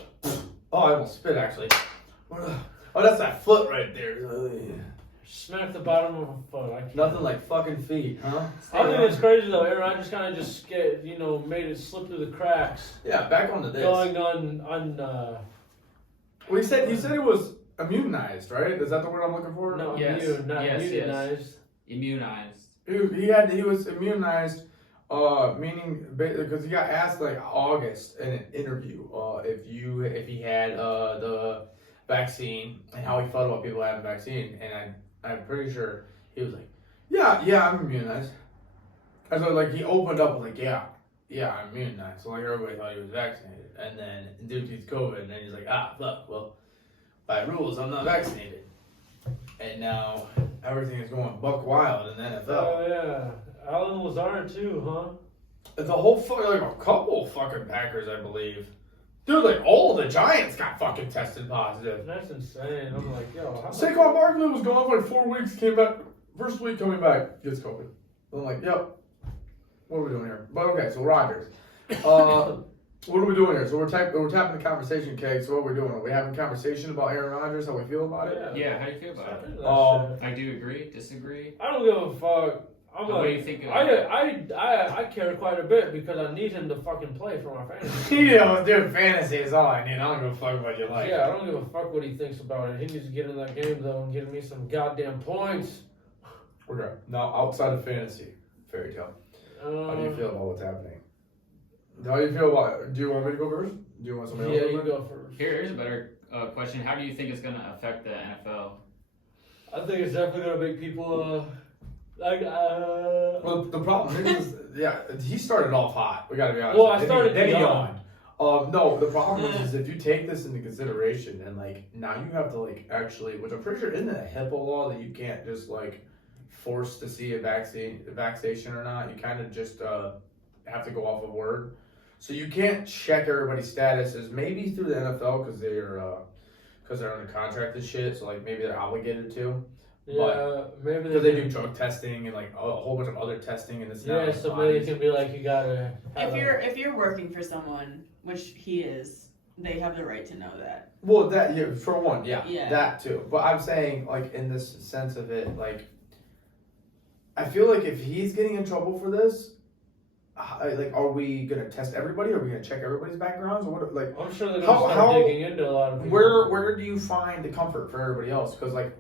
I almost spit actually. Oh, that's that foot right there. Oh, yeah. Smack the bottom of a foot. I can't. Nothing like fucking feet, huh? I think it's crazy though. Aaron Rodgers kind of just made it slip through the cracks. Yeah, back onto this. Going on. Well, he said it was immunized, right? Is that the word I'm looking for? No, Yes. immune, not Yes, yes. immunized. Immunized. He was immunized, meaning because he got asked like August in an interview if he had the vaccine and how he felt about people having the vaccine, and I'm pretty sure he was like, yeah, I'm immunized. And so like he opened up like, yeah, I'm immunized. So like everybody thought he was vaccinated, and then due to COVID, and then he's like, fuck, well, by rules I'm not vaccinated, and now everything is going buck wild in the NFL. Oh yeah, Alan Lazard too, huh? It's a whole like a couple fucking Packers, I believe. Dude, like all of the Giants got fucking tested positive. That's insane. I'm like, yo, how Saquon Barkley was gone for like 4 weeks, came back, first week coming back, gets COVID. I'm like, yep. What are we doing here? But okay, so Rodgers. What are we doing here? So we're tapping the conversation keg. So what are we doing? Are we having a conversation about Aaron Rodgers, how we feel about it? Yeah, how do you feel about it? That shit. I do agree, disagree. I don't give a fuck. I'm What do you like, think of I care quite a bit because I need him to fucking play for my fantasy. Dude, fantasy is all I need. I don't give a fuck what you like. Yeah, I don't give a fuck what he thinks about it. He needs to get in that game though and get me some goddamn points. We're good. Now, outside of fantasy, fairy tale. How do you feel about what's happening? How do you feel about? Do you want me to go first? Do you want somebody else? Yeah, to you go go first. Here's a better question. How do you think it's going to affect the NFL? I think it's definitely gonna make people Well, the problem is, he started off hot. We gotta be honest. Well, I started Then he young. yawned. No, the problem is if you take this into consideration and like now you have to like actually, which I'm pretty sure isn't it a HIPAA law that you can't just like force to see a vaccination or not. You kind of just have to go off of word. So you can't check everybody's statuses. Maybe through the NFL because they're under contract and shit. So like maybe they're obligated to. Yeah, maybe Because they do drug testing and like a whole bunch of other testing and this. Yeah, so maybe it can be like you gotta. If you're working for someone, which he is, they have the right to know that. Well, that for one, Yeah. that too. But I'm saying like in this sense of it, like I feel like if he's getting in trouble for this, like are we gonna test everybody? Are we gonna check everybody's backgrounds or what? Like I'm sure they're gonna start digging into a lot of people. where do you find the comfort for everybody else? Because like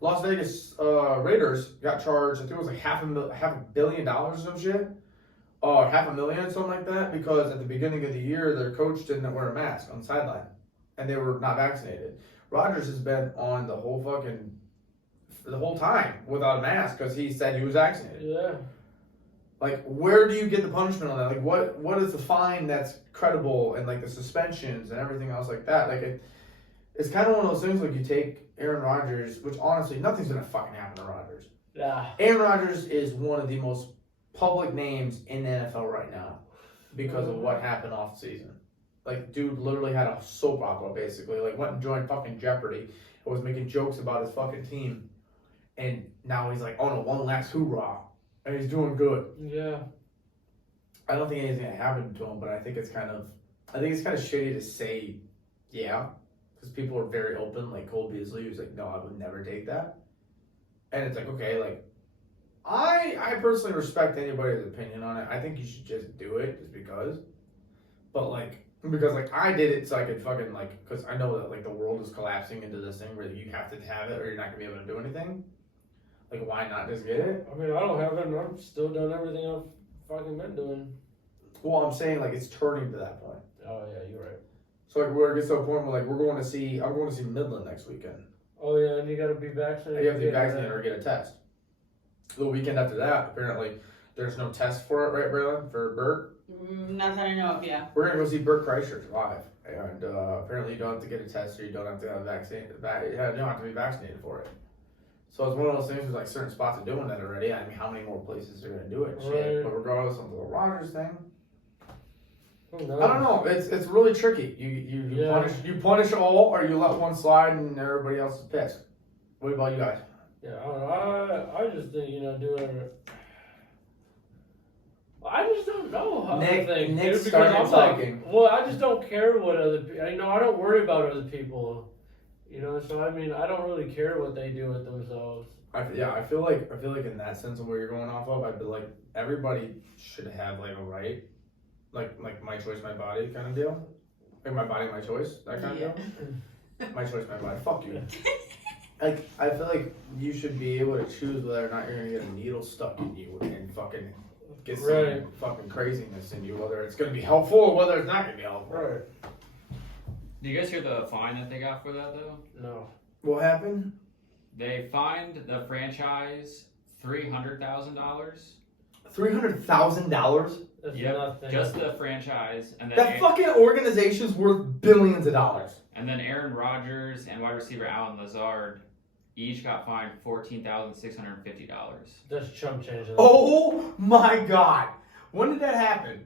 Las Vegas Raiders got charged. I think it was like $500 million or some shit. $500,000, something like that, because at the beginning of the year, their coach didn't wear a mask on the sideline, and they were not vaccinated. Rodgers has been on the whole time without a mask because he said he was vaccinated. Yeah. Like, where do you get the punishment on that? Like, what is the fine that's credible, and like the suspensions and everything else like that? Like, it's kind of one of those things like you take Aaron Rodgers, which honestly nothing's gonna fucking happen to Rodgers. Yeah. Aaron Rodgers is one of the most public names in the NFL right now because of what happened off season. Like, dude literally had a soap opera basically. Like, went and joined fucking Jeopardy and was making jokes about his fucking team. And now he's like, oh no, one last hoorah. And he's doing good. Yeah. I don't think anything's gonna happen to him, but I think it's kind of shitty to say, yeah, because people are very open. Like Cole Beasley, who's like, no, I would never take that. And it's like, okay, like, I personally respect anybody's opinion on it. I think you should just do it just because. But like, because like I did it so I could fucking like, because I know that like the world is collapsing into this thing where you have to have it or you're not gonna be able to do anything. Like, why not just get it? I mean, I don't have it, and I've still done everything I've fucking been doing. Well, I'm saying like it's turning to that point. Oh yeah, you're right. So like where it gets to a point where like I'm going to see Midland next weekend. Oh yeah, and you gotta be vaccinated. You have to be vaccinated or get a test. The weekend after that, apparently, there's no test for it, right, Braylon? For Bert? Not that I know of, yeah. We're gonna go see Bert Kreischer live, and apparently you don't have to get a test or you don't have to have you don't have to be vaccinated for it. So it's one of those things where like certain spots are doing that already. I mean, how many more places are gonna do it? Shit. Right. But regardless of the Rodgers thing, Who knows? I don't know. It's really tricky. You punish all, or you let one slide and everybody else is pissed. What about you guys? Yeah, I don't know. I just think, doing it. I just don't know how Nick- to think. Nick dude, started because talking. Well, I just don't care what other people. I don't worry about other people. So I mean, I don't really care what they do with themselves. I feel like in that sense of where you're going off of, I feel like everybody should have like a right, like my choice, my body kind of deal, like my body, my choice, that kind of deal. My choice, my body. Fuck you. Like I feel like you should be able to choose whether or not you're gonna get a needle stuck in you and fucking get some fucking craziness in you, whether it's gonna be helpful or whether it's not gonna be helpful. Right. Do you guys hear the fine that they got for that though? No. What happened? They fined the franchise $300,000. $300,000. That's Yep, nothing. just the franchise, and then That fucking organization's worth billions of dollars. and then Aaron Rodgers and wide receiver Alan Lazard each got fined $14,650. That's chump change. Oh my god. When did that happen?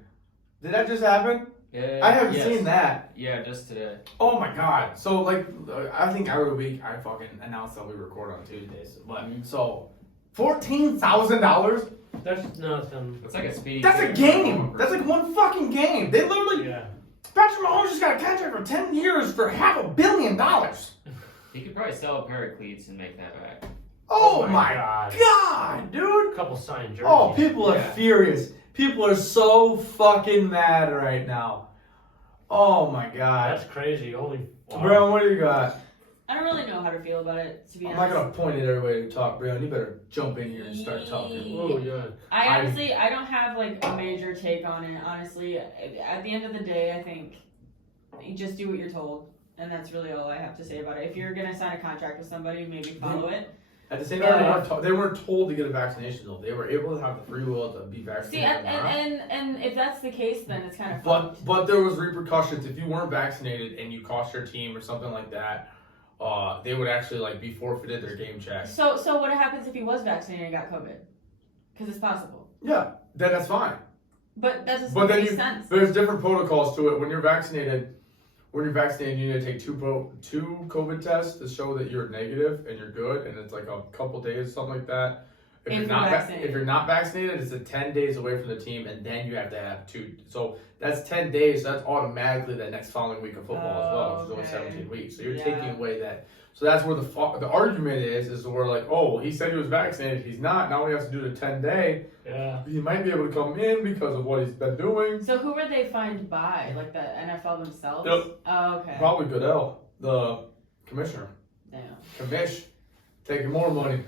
Did that just happen? I haven't seen that. Yeah, just today. Oh my god. So like I think every week I fucking announce that we record on Tuesdays. But so $14,000? That's nothing. It's like a speedy. That's a game. That's like one fucking game. They literally Yeah. Patrick Mahomes just got a contract for 10 years for $500 million. He could probably sell a pair of cleats and make that back. Oh my god, dude. A couple signed jerseys. Oh, people are Yeah. furious. People are so fucking mad right now. Oh my god. That's crazy. Holy. Wow. Bro, what do you got? I don't really know how to feel about it, to be I'm honest. not gonna point at everybody to talk, Brian. You better jump in here and start talking. Oh yeah. I honestly, I don't have like a major take on it. Honestly, at the end of the day, I think you just do what you're told, and that's really all I have to say about it. If you're gonna sign a contract with somebody, maybe follow it. At the same time, they weren't told to get a vaccination though. They were able to have the free will to be vaccinated. See, and if that's the case, then it's kind of But there was repercussions if you weren't vaccinated and you cost your team or something like that. They would actually like be forfeited their game check. So what happens if he was vaccinated and got COVID? Because it's possible. Yeah, then that's fine. But that doesn't But then make sense. there's different protocols to it. When you're vaccinated, you need to take two COVID tests to show that you're negative and you're good, and it's like a couple days, something like that. If you're not vaccinated, it's 10 days away from the team, and then you have to have 2. So that's 10 days. So that's automatically the next following week of football as well, which is only 17 weeks. So you're taking away that. So that's where the argument is we're like, oh, he said he was vaccinated. He's not. Now he has to do the 10-day. Yeah. He might be able to come in because of what he's been doing. So who were they fined by? Like the NFL themselves? Yep. Oh, okay. Probably Goodell, the commissioner. Damn. Commish, taking more money.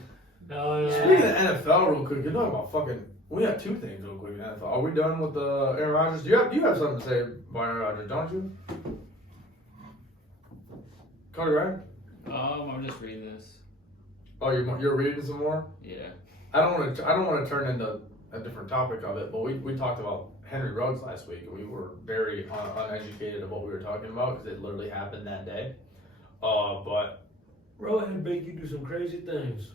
No, yeah. Speaking of NFL, real quick, you're talking about fucking. We got 2 things real quick in NFL. Are we done with the Aaron Rodgers? You have something to say about Aaron Rodgers, don't you? Cody, right? I'm just reading this. Oh, you're reading some more? Yeah. I don't want to turn into a different topic of it, but we talked about Henry Ruggs last week, and we were very uneducated of what we were talking about because it literally happened that day. But Bro, I make you do some crazy things.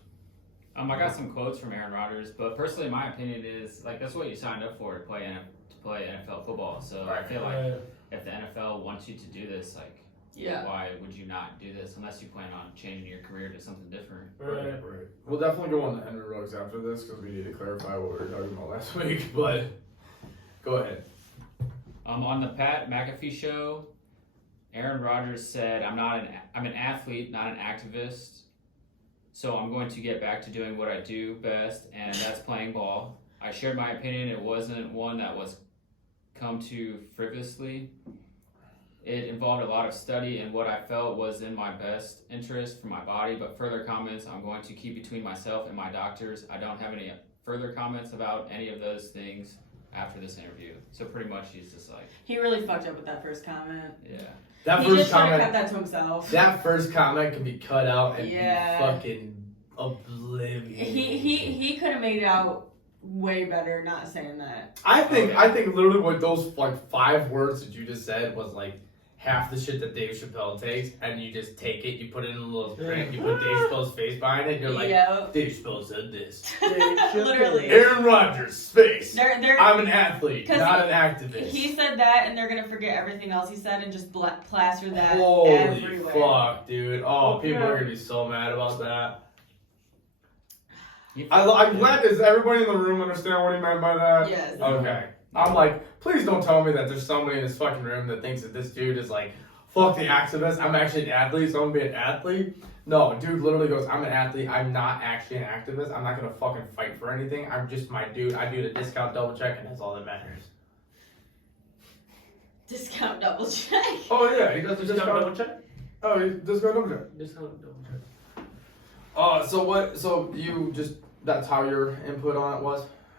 I got some quotes from Aaron Rodgers, but personally, my opinion is like that's what you signed up for to play NFL football. So I feel like if the NFL wants you to do this, like, why would you not do this unless you plan on changing your career to something different? Right. We'll definitely go on to Henry Ruggs after this because we need to clarify what we were talking about last week. But go ahead. On the Pat McAfee show, Aaron Rodgers said, "I'm an athlete, not an activist. So I'm going to get back to doing what I do best, and that's playing ball. I shared my opinion. It wasn't one that was come to frivolously. It involved a lot of study and what I felt was in my best interest for my body, but further comments I'm going to keep between myself and my doctors. I don't have any further comments about any of those things after this interview." So pretty much he's just like... He really fucked up with that first comment. Yeah. He just tried to cut that to himself. That first comment can be cut out and be fucking oblivious. He could have made it out way better not saying that. I think literally what those like 5 words that you just said was like half the shit that Dave Chappelle takes, and you just take it, you put it in a little print, you put Dave Chappelle's face behind it, and you're like, Dave Chappelle said this. Literally. Aaron Rodgers, space. They're, I'm an athlete, not an activist. He said that, and they're gonna forget everything else he said and just plaster that Holy everywhere. fuck, dude. Oh, people are gonna be so mad about that. I'm glad does everybody in the room understand what he meant by that? Yes. Okay. I'm like, please don't tell me that there's somebody in this fucking room that thinks that this dude is like, fuck the activist, I'm actually an athlete, so I'm gonna be an athlete. No, dude literally goes, I'm an athlete, I'm not actually an activist, I'm not gonna fucking fight for anything, I'm just my dude, I do the discount double check and that's all that matters. Discount double check? Oh yeah, he does the Discount double check? Oh, he discount double check. Discount double check. So you just, that's how your input on it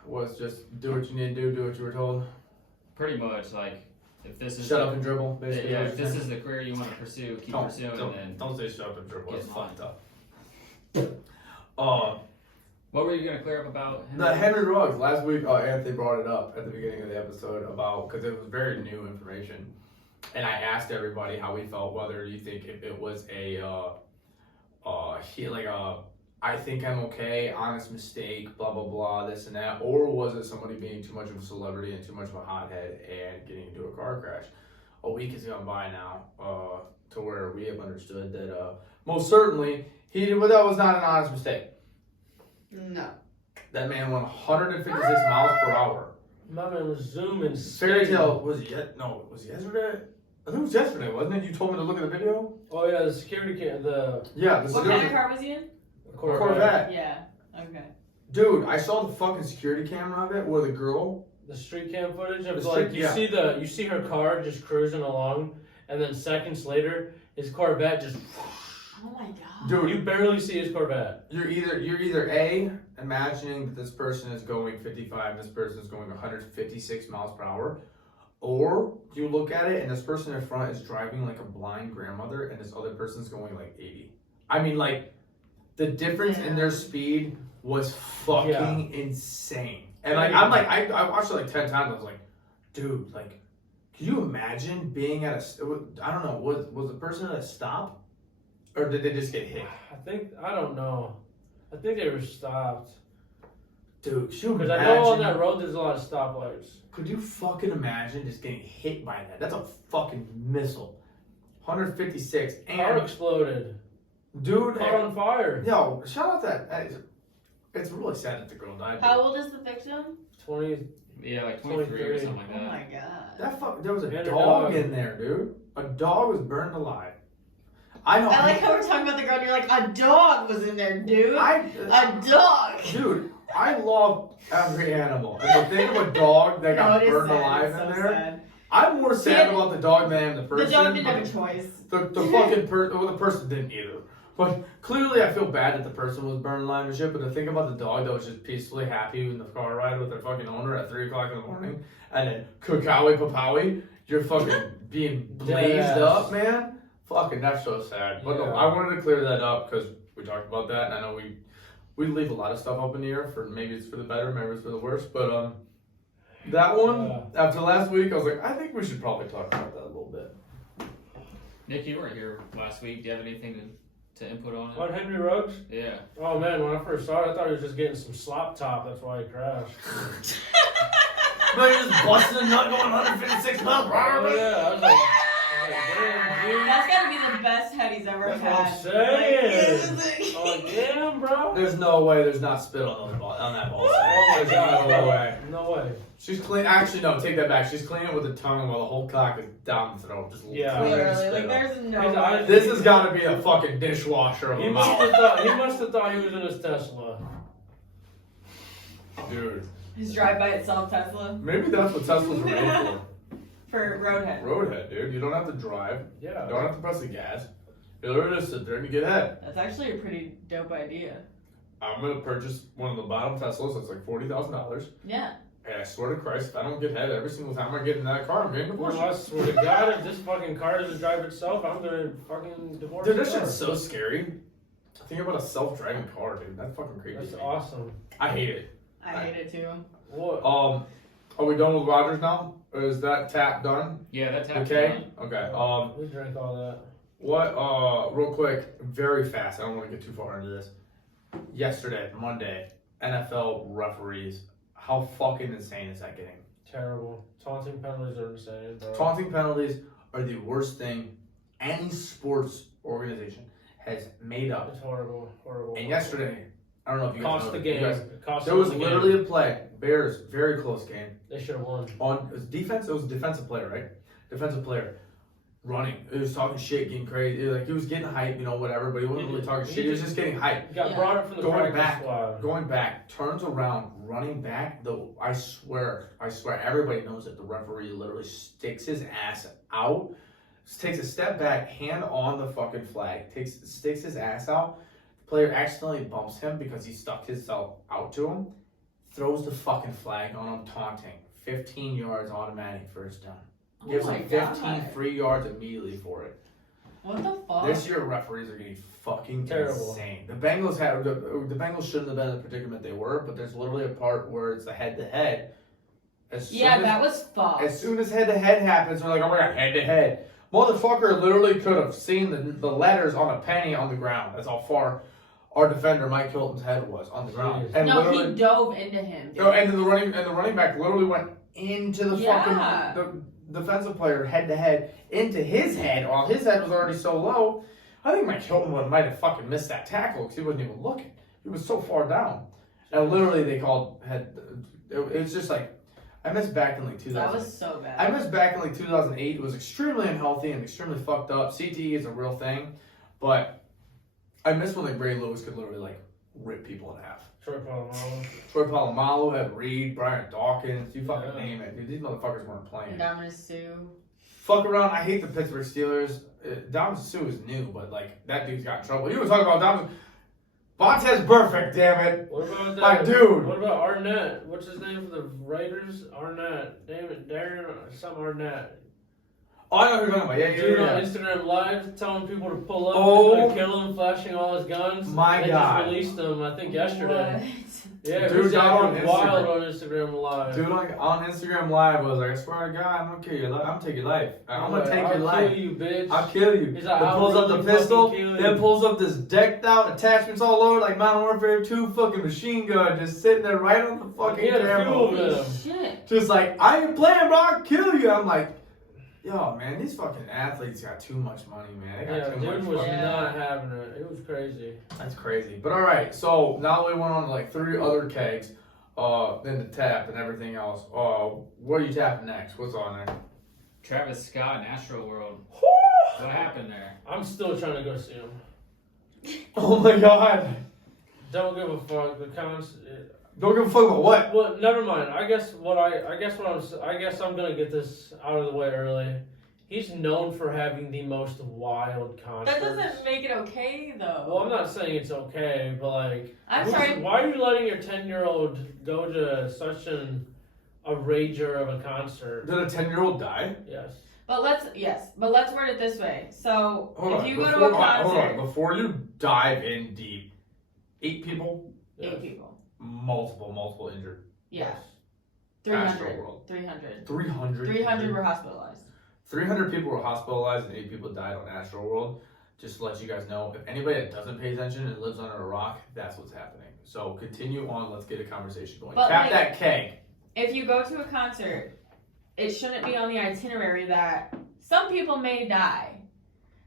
was just do what you need to do what you were told? Pretty much, like, if this is... Shut up and dribble, basically. Yeah, if this is the career you want to pursue, keep pursuing, and then... Don't say shut up and dribble, it's Get fucked up. What were you going to clear up about Henry? The Henry Ruggs, last week Anthony brought it up at the beginning of the episode about, because it was very new information, and I asked everybody how we felt, whether you think if it was I think I'm okay, honest mistake, blah blah blah, this and that, or was it somebody being too much of a celebrity and too much of a hothead and getting into a car crash? A week has gone by now, to where we have understood that most certainly that was not an honest mistake. No. That man went 156 miles per hour. My man was zooming. Fairy tale was it yesterday? I think it was yesterday, wasn't it? You told me to look at the video. Oh yeah, the security cam, What kind of car was he in? Corvette. Yeah. Okay. Dude, I saw the fucking security camera of it where the girl. The street cam footage of you see her car just cruising along, and then seconds later his Corvette just Oh my god. Dude, You barely see his Corvette. you're either A, imagining that this person is going 55, this person is going 156 miles per hour, or you look at it and this person in front is driving like a blind grandmother and this other person's going like 80. I mean, like, the difference in their speed was fucking insane. And like, I'm like, I watched it like 10 times. I was like, dude, like, can you imagine being at I don't know, was the person at a stop? Or did they just get hit? I don't know. I think they were stopped. Dude, could you Because imagine? I know on that road there's a lot of stoplights. Could you fucking imagine just getting hit by that? That's a fucking missile. 156. Car And, exploded. dude, Car on fire. yo, shout out that. It's really sad that the girl died. How old is the victim? 20. Yeah, like 23 or 23. something like Oh that. my god. There was a And a dog dog. in there, dude. A dog was burned alive. I know. I like how we're talking about the girl and you're like, a dog was in there, dude. I A dog. I love every animal. And the thing of a dog that got No, it is burned sad. alive It's in so there, sad. I'm more sad Yeah. about the dog than I am the person. The dog didn't but have a choice. The fucking person, well, the person didn't either. But clearly, I feel bad that the person was burned alive and shit. But the thing about the dog that was just peacefully happy in the car ride with their fucking owner at 3 o'clock in the morning, and then Kukawi Papawi, you're fucking being blazed Deadass. up, man. Fucking, that's so sad. But no, Yeah. I wanted to clear that up because we talked about that, and I know we leave a lot of stuff up in the air for maybe it's for the better, maybe it's for the worse. But that one after last week, I was like, I think we should probably talk about that a little bit. Nick, you weren't here last week. Do you have anything to input on it? On Henry Ruggs? Yeah. Oh man, when I first saw it, I thought he was just getting some slop top. That's why he crashed. No, you're just busting a nut going 156 miles per hour. Oh yeah, I was like damn, dude. That's gotta be the best head he's ever That's what had. I'm saying. Like, Oh damn, bro. There's no way there's not spit on that ball. Oh my god, No way. No way. She's clean. Actually, no, take that back. She's cleaning it with the tongue while the whole cock is down the throat. Just Yeah. clean and Literally, spit like up. there's no His eyes- way. This has got to be a fucking dishwasher of He a must mouth. have thought he was in his Tesla. Dude, His drive by itself Tesla maybe that's what Tesla's are made for roadhead. for. Roadhead, dude. You don't have to drive. Yeah. You don't have to press the gas. You literally just sit there and you get head. That's actually a pretty dope idea. I'm going to purchase one of the bottom Teslas that's like $40,000. Yeah. And I swear to Christ, if I don't get head every single time I get in that car, I'm getting Well, divorced. I swear to God, if this fucking car doesn't drive itself, I'm gonna fucking divorce Dude, the that car. shit's so scary. Think about a self-driving car, dude. That's fucking crazy. That's to me. awesome. I hate it. I hate it too. What? Are we done with Rodgers now? Or is that tap done? Yeah, that's Okay. Okay. We drank all that. What? Real quick, very fast. I don't want to get too far into this. Yesterday, Monday, NFL referees. How fucking insane is that getting? Terrible. Taunting penalties are insane, bro. Taunting penalties are the worst thing any sports organization has made up. It's horrible. Horrible. And yesterday, I don't know if you guys Cost know the this, game. you guys- It cost there them was the literally game. a play. Bears, very close game. They should have won. On defense, it was a defensive player, right? Defensive player running. He was talking shit, getting crazy. Like he was getting hype, whatever. But he wasn't really talking shit. He was just getting hype. He got Yeah. brought up from the Going practice back. squad. Going back, turns around, running back. I swear, everybody knows that the referee literally sticks his ass out, takes a step back, hand on the fucking flag, sticks his ass out. The player accidentally bumps him because he stuck himself out to him, throws the fucking flag on him, taunting. 15 yards automatic first down. Gives Oh my him 15 God. free yards immediately for it. What the fuck? This year, referees are getting fucking Terrible. insane. The Bengals shouldn't have been in the predicament they were, but there's literally a part where it's a head-to-head. Yeah, that was fucked. As soon as head-to-head happens, they're like, oh my god, head-to-head. Motherfucker literally could have seen the letters on a penny on the ground. That's how far our defender Mike Hilton's head was on the ground. Jeez. And No, literally, he dove into him. Dude. no, and then the running back literally went into the Yeah. fucking the defensive player head to head into his head while his head was already so low. I think Mike Hilton might have fucking missed that tackle because he wasn't even looking. He was so far down. And literally they called head. It was just like I missed back in like 2000. That was so bad. I missed back in like 2008. It was extremely unhealthy and extremely fucked up. CTE is a real thing, but I miss when like Ray Lewis could literally like rip people in half. Troy Polamalu. Troy Polamalu had Reed, Brian Dawkins, you fucking Yeah. name it, dude. These motherfuckers weren't playing. Dominic Sue. Fuck around. I hate the Pittsburgh Steelers. Dominic Sue is new, but like that dude's got in trouble. You were talking about Dominic. Vontez perfect, damn it. What about that? My dude. What about Arnett? What's his name for the Raiders? Arnett. Darren, some Arnett. Oh, I know who you're talking about. Yeah, Dude yeah. on Instagram Live telling people to pull up Oh. and kill him, flashing all his guns. My they God. just released him, I think, yesterday. Yeah, Dude he's got on acting wild Instagram. on Instagram Live. Dude on Instagram Live was like, I swear to God, I'm gonna kill you. I'm gonna take your life. I'm gonna take your I'll life. kill you, bitch. I'll kill you. He's like, Then I'll pulls up the really pistol, fucking kill you. then pulls up this decked out attachments all over like Modern Warfare 2 fucking machine gun just sitting there right on the fucking He had a few camera. of them. Holy shit. Just like, I ain't playing, bro, I'll kill you. I'm like, yo, man, these fucking athletes got too much money, man. They got Yeah, too dude much was money. Yeah. not having it. It was crazy. That's crazy. But alright, so now we went on to like 3 other kegs, then the tap and everything else. What are you tapping next? What's on there? Travis Scott and Astroworld. What happened there? I'm still trying to go see him. Oh my god. Don't give a fuck. The Don't give a fuck about what? Well, never mind. I guess I'm gonna get this out of the way early. He's known for having the most wild concerts. That doesn't make it okay, though. Well, I'm not saying it's okay, but like, I'm sorry. why are you letting your 10-year-old go to such a rager of a concert? Did a 10-year-old die? Yes. But let's word it this way. So Hold if on, you go to before- a concert, hold on, before you dive in deep, 8 people, Yes. 8 people. multiple injured. Yeah. Yes. 300. Astroworld. 300. 300. 300 were hospitalized. 300 people were hospitalized and 8 people died on Astroworld. Just to let you guys know, if anybody that doesn't pay attention and lives under a rock, that's what's happening. So continue on. Let's get a conversation going. But Tap like- that keg. If you go to a concert, it shouldn't be on the itinerary that some people may die.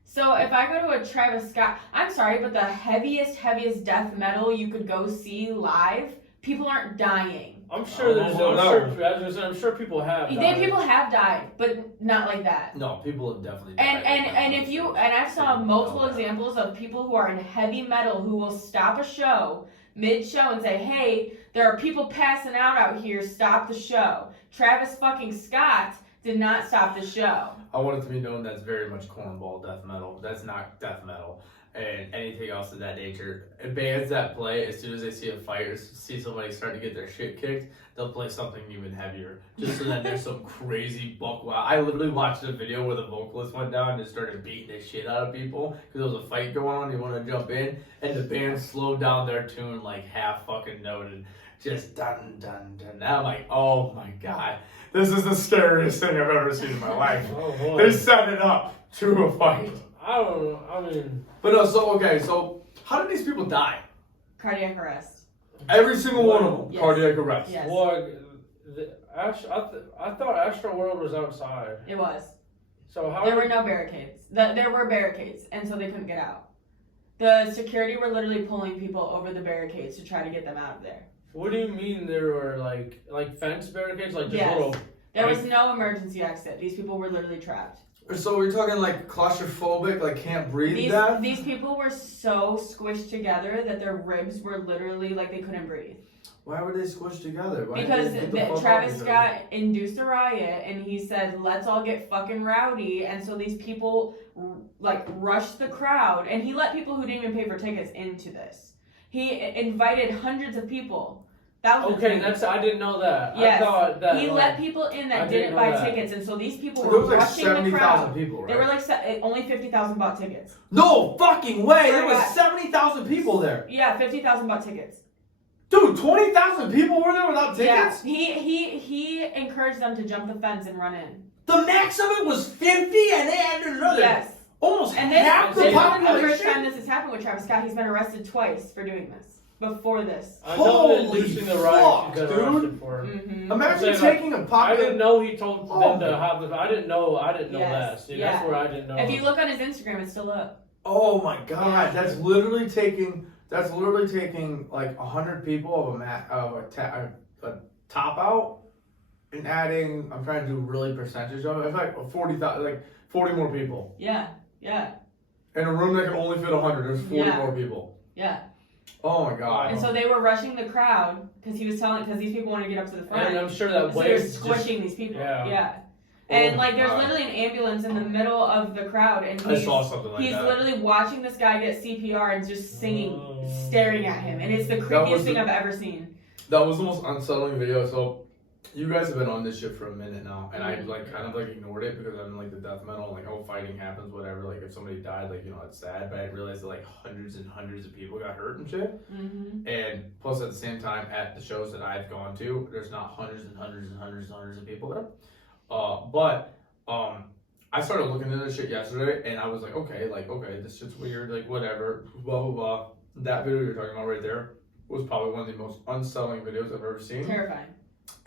So if I go to a Travis Scott, I'm sorry, but the heaviest death metal you could go see live, people aren't dying. I'm sure there's. Oh, no. I'm sure people have. Then died. people have died, but not like that. No, people have definitely died. And if you and I've saw multiple examples of people who are in heavy metal who will stop a show mid-show and say, "Hey, there are people passing out here. Stop the show." Travis fucking Scott did not stop the show. I want it to be known that's very much cornball death metal. That's not death metal. And anything else of that nature. And bands that play, as soon as they see a fight or see somebody starting to get their shit kicked, they'll play something even heavier. Just so that there's some crazy buck wild. I literally watched a video where the vocalist went down and just started beating the shit out of people because there was a fight going on. He wanted to jump in, and the band slowed down their tune like half fucking noted. Just dun dun dun. And I'm like, oh my god. This is the scariest thing I've ever seen in my life. Oh boy. They set it up to a fight. I don't know. I mean, But no, so how did these people die? Cardiac arrest. Every single one of them, Yes. cardiac arrest. Yes. well, I thought Astroworld was outside. It was. So how? There were no barricades. There were barricades, and so they couldn't get out. The security were literally pulling people over the barricades to try to get them out of there. What do you mean there were like fence barricades, like just Yes. little? There was no emergency exit. These people were literally trapped. So we're talking like claustrophobic, like can't breathe death? These people were so squished together that their ribs were literally like they couldn't breathe. Why were they squished together? Why Because didn't they get the fuck Travis off each Scott other? induced a riot and he said, let's all get fucking rowdy. And so these people like rushed the crowd and he let people who didn't even pay for tickets into this. He invited hundreds of people. That was the Okay, thing. I didn't know that. Yes. I thought that. He like, let people in I that didn't didn't know buy that. tickets. And so these people There were was like rushing the 70,000 crowd. people, right? They were like only 50,000 bought tickets. No fucking way! There was Right. 70,000 people there. Yeah, 50,000 bought tickets. Dude, 20,000 people were there without tickets? Yeah, he encouraged them to jump the fence and run in. The max of it was 50 and they added another. Yes. Almost And this half the isn't the first population. time this has happened with Travis Scott. He's been arrested twice for doing this. Before this. I know that Holy inducing the riot fuck, you got dude. arrested for. Mm-hmm. Imagine I'm saying, taking a I popular... didn't know he told Oh them to my- have the. I didn't know Yes. that. See, Yeah. that's where I didn't know. If you look on his Instagram, it's still up. Oh my god, that's literally taking like 100 people of a top out and adding. I'm trying to do really percentage of it. It's like 40,000, like 40 more people Yeah. in a room that can only fit 100. There's 40 Yeah. more people. Yeah. Oh my god. And so they were rushing the crowd because he was because these people wanted to get up to the front. And I'm sure that so they were wave squishing these people. yeah. And Oh like there's God. literally an ambulance in the middle of the crowd, and I saw something like he's that. literally watching this guy get CPR and just singing, Oh. staring at him, and it's the was creepiest thing the- I've ever seen. That was the most unsettling video. So, you guys have been on this shit for a minute now, and I like kind of like ignored it because I'm like the death metal, like oh fighting happens, whatever. Like if somebody died, like it's sad, but I realized that like hundreds and hundreds of people got hurt and shit. Mm-hmm. And plus at the same time, at the shows that I've gone to, there's not hundreds and hundreds and hundreds and hundreds of people there. But I started looking into this shit yesterday, and I was like, okay, this shit's weird, like whatever, blah blah blah. That video you're talking about right there was probably one of the most unsettling videos I've ever seen. Terrifying.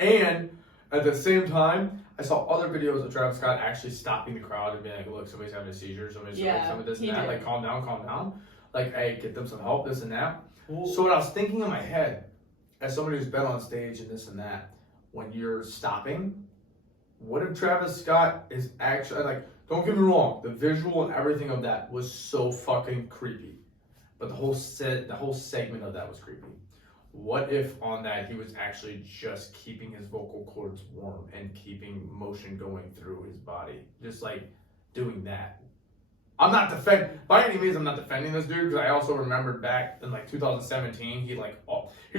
And at the same time, I saw other videos of Travis Scott actually stopping the crowd and being like, look, somebody's having a seizure, somebody's like, some of this and he that, did. like calm down. Like, hey, get them some help, this and that. Well, So what I was thinking in my head, as somebody who's been on stage and this and that, when you're stopping, what if Travis Scott is actually, like, don't get me wrong, the visual and everything of that was so fucking creepy. But the whole segment of that was creepy. What if on that he was actually just keeping his vocal cords warm and keeping motion going through his body? Just like doing that. I'm not by any means I'm not defending this dude, because I also remembered back in like 2017 he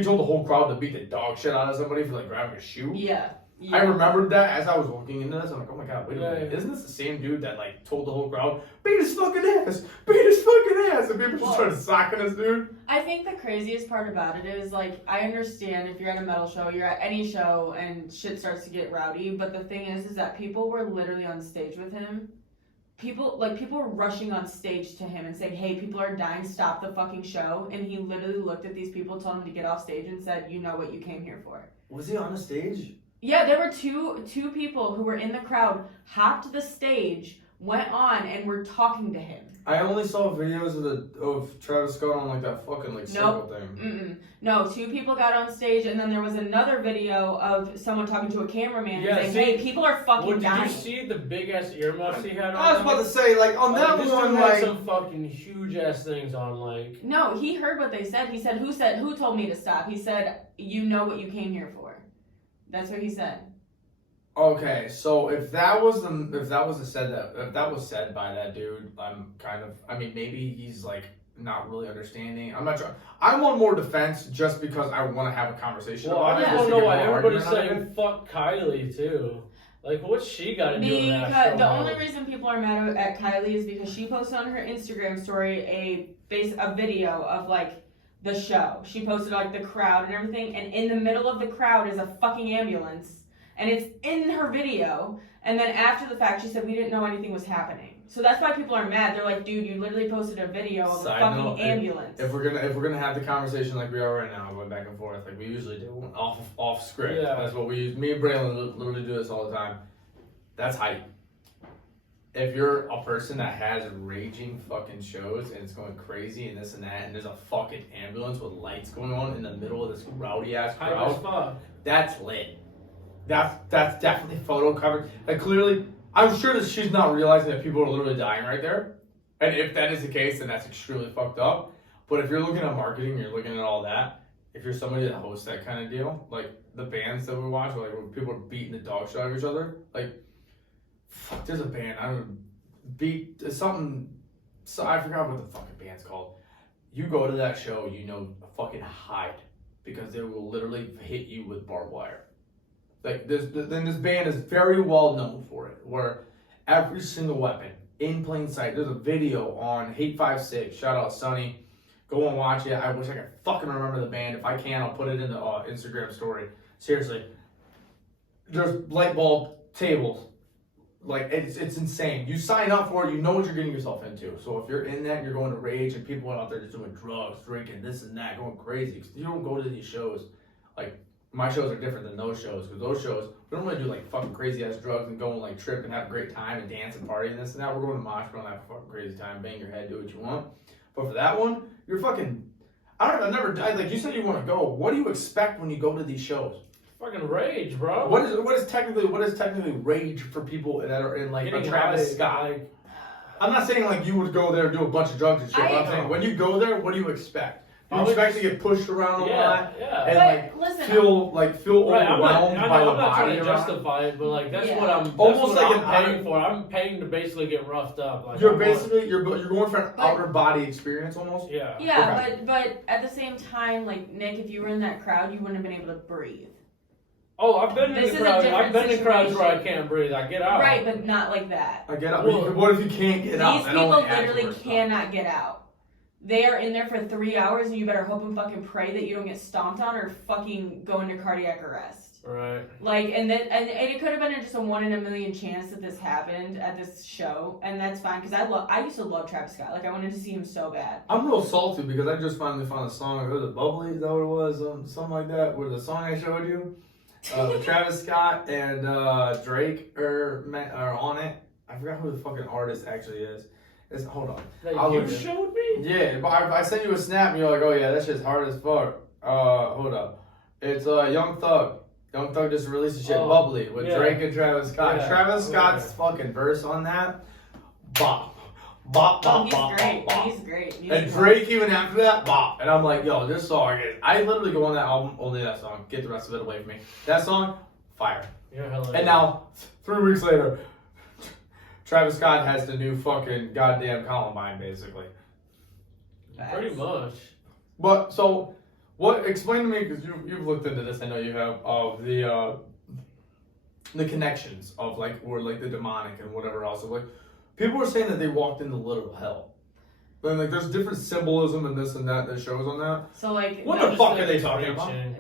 told the whole crowd to beat the dog shit out of somebody for like grabbing a shoe. Yeah. I remembered that as I was looking into this. I'm like, oh my god, wait a Yeah, minute. yeah. Isn't this the same dude that like told the whole crowd, beat his fucking ass, beat his fucking ass, and people just started socking this dude? I think the craziest part about it is, like, I understand if you're at a metal show, you're at any show, and shit starts to get rowdy, but the thing is that people were literally on stage with him. People were rushing on stage to him and saying, hey, people are dying, stop the fucking show, and he literally looked at these people, told them to get off stage, and said, you know what you came here for. Was he on the stage? Yeah, there were two people who were in the crowd, hopped the stage, went on, and were talking to him. I only saw videos of Travis Scott on like that fucking like circle thing. No, two people got on stage, and then there was another video of someone talking to a cameraman Yeah, and saying, hey, people are fucking did dying. you see the big ass earmuffs he had on? I was about to say, like on that this one, dude had like some fucking huge ass things on, like. No, he heard what they said. He said, who told me to stop? He said, you know what you came here for. That's what he said. okay, so if that was said by that dude, maybe he's like not really understanding. I'm not sure. I want more defense just because I want to have a conversation Well, about I it. just just don't to know get why more everybody's argument out of saying fuck Kylie too. Like, what's she got to do with that Because show? the only reason people are mad at Kylie is because she posted on her Instagram story a video of like the show. She posted like the crowd and everything, and in the middle of the crowd is a fucking ambulance, and it's in her video. And then after the fact, she said we didn't know anything was happening. So that's why people are mad. They're like, dude, you literally posted a video of a Side fucking note, ambulance. If we're gonna have the conversation like we are right now, going back and forth like we usually do, off script. Yeah. That's what we use. Me and Braylon literally do this all the time. That's hype. If you're a person that has raging fucking shows and it's going crazy and this and that, and there's a fucking ambulance with lights going on in the middle of this rowdy ass Hype as crowd, fuck. that's lit. That's definitely photo covered. Like clearly, I'm sure that she's not realizing that people are literally dying right there. And if that is the case, then that's extremely fucked up. But if you're looking at marketing, you're looking at all that. If you're somebody that hosts that kind of deal, like the bands that we watch, like when people are beating the dog shit out of each other, like fuck, there's a band I don't beat something. So I forgot what the fucking band's called. You go to that show, you know, fucking hide because they will literally hit you with barbed wire. Like this band is very well known for it, where every single weapon in plain sight. There's a video on Hate56. Shout out Sonny. Go and watch it. I wish I could fucking remember the band. If I can, I'll put it in the Instagram story. Seriously, there's light bulb tables. Like it's insane. You sign up for it, you know what you're getting yourself into. So if you're in that and you're going to rage and people out there just doing drugs, drinking, this and that, going crazy, 'cause you don't go to these shows. Like my shows are different than those shows, because those shows we don't really do like fucking crazy ass drugs and go and like trip and have a great time and dance and party and this and that. We're going to mosh, we're gonna have a fucking crazy time, bang your head, do what you want. But for that one, you're fucking. I've never died. Like you said, you want to go. What do you expect when you go to these shows? Fucking rage, bro. What is technically rage for people that are in like a Getting Travis high, Scott? like, I'm not saying like you would go there and do a bunch of drugs and shit. But I'm saying when you go there, what do you expect? You expect to get pushed around a lot Yeah. and But like listen, feel Right, overwhelmed by the I'm not body trying to around. justify it, but like that's Yeah. what I'm Almost that's what like I'm an paying for. I'm paying to basically get roughed up. Like You're I want- basically you're going for an outer body experience almost. yeah. yeah, Okay. but at the same time, like Nick, if you were in that crowd, you wouldn't have been able to breathe. Oh, I've been This in is a the crowds. different I've been in crowds where I situation. can't breathe. I get out. Right, but not like that. I get up. Well, What if you can't get out? These That people only adds literally worse stuff. cannot get out. They are in there for 3 hours, and you better hope and fucking pray that you don't get stomped on or fucking go into cardiac arrest. Right. Like, and it could have been just a 1 in a million chance that this happened at this show, and that's fine because I used to love Travis Scott. Like, I wanted to see him so bad. I'm real salty because I just finally found a song. Was it Bubbly? Is that what it was? Something like that. Where the song I showed you, Travis Scott and Drake are on it. I forgot who the fucking artist actually is. Hold on. That I'll you look it. showed me. Yeah, but I sent you a snap and you're like, oh yeah, that shit's hard as fuck. Hold up. It's Young Thug. Young Thug just released a shit Bubbly with yeah. Drake and Travis Scott. Yeah, Travis Scott's yeah. fucking verse on that. Bop. Bop, Oh, bop, he's bop, great. bop, bop. He's great. He's And Drake even after that, bop. And I'm like, yo, this song is. I literally go on that album, only that song. Get the rest of it away from me. That song, fire. You're hilarious. And now, 3 weeks later, Travis Scott has the new fucking goddamn Columbine, basically. Pretty much. But so, what? Explain to me because you've looked into this. I know you have of the connections of like or like the demonic and whatever else. So, like people were saying that they walked into literal hell. Then like there's different symbolism and this and that shows on that. So like, What I'm the just fuck are thinking they it's talking about? reaching.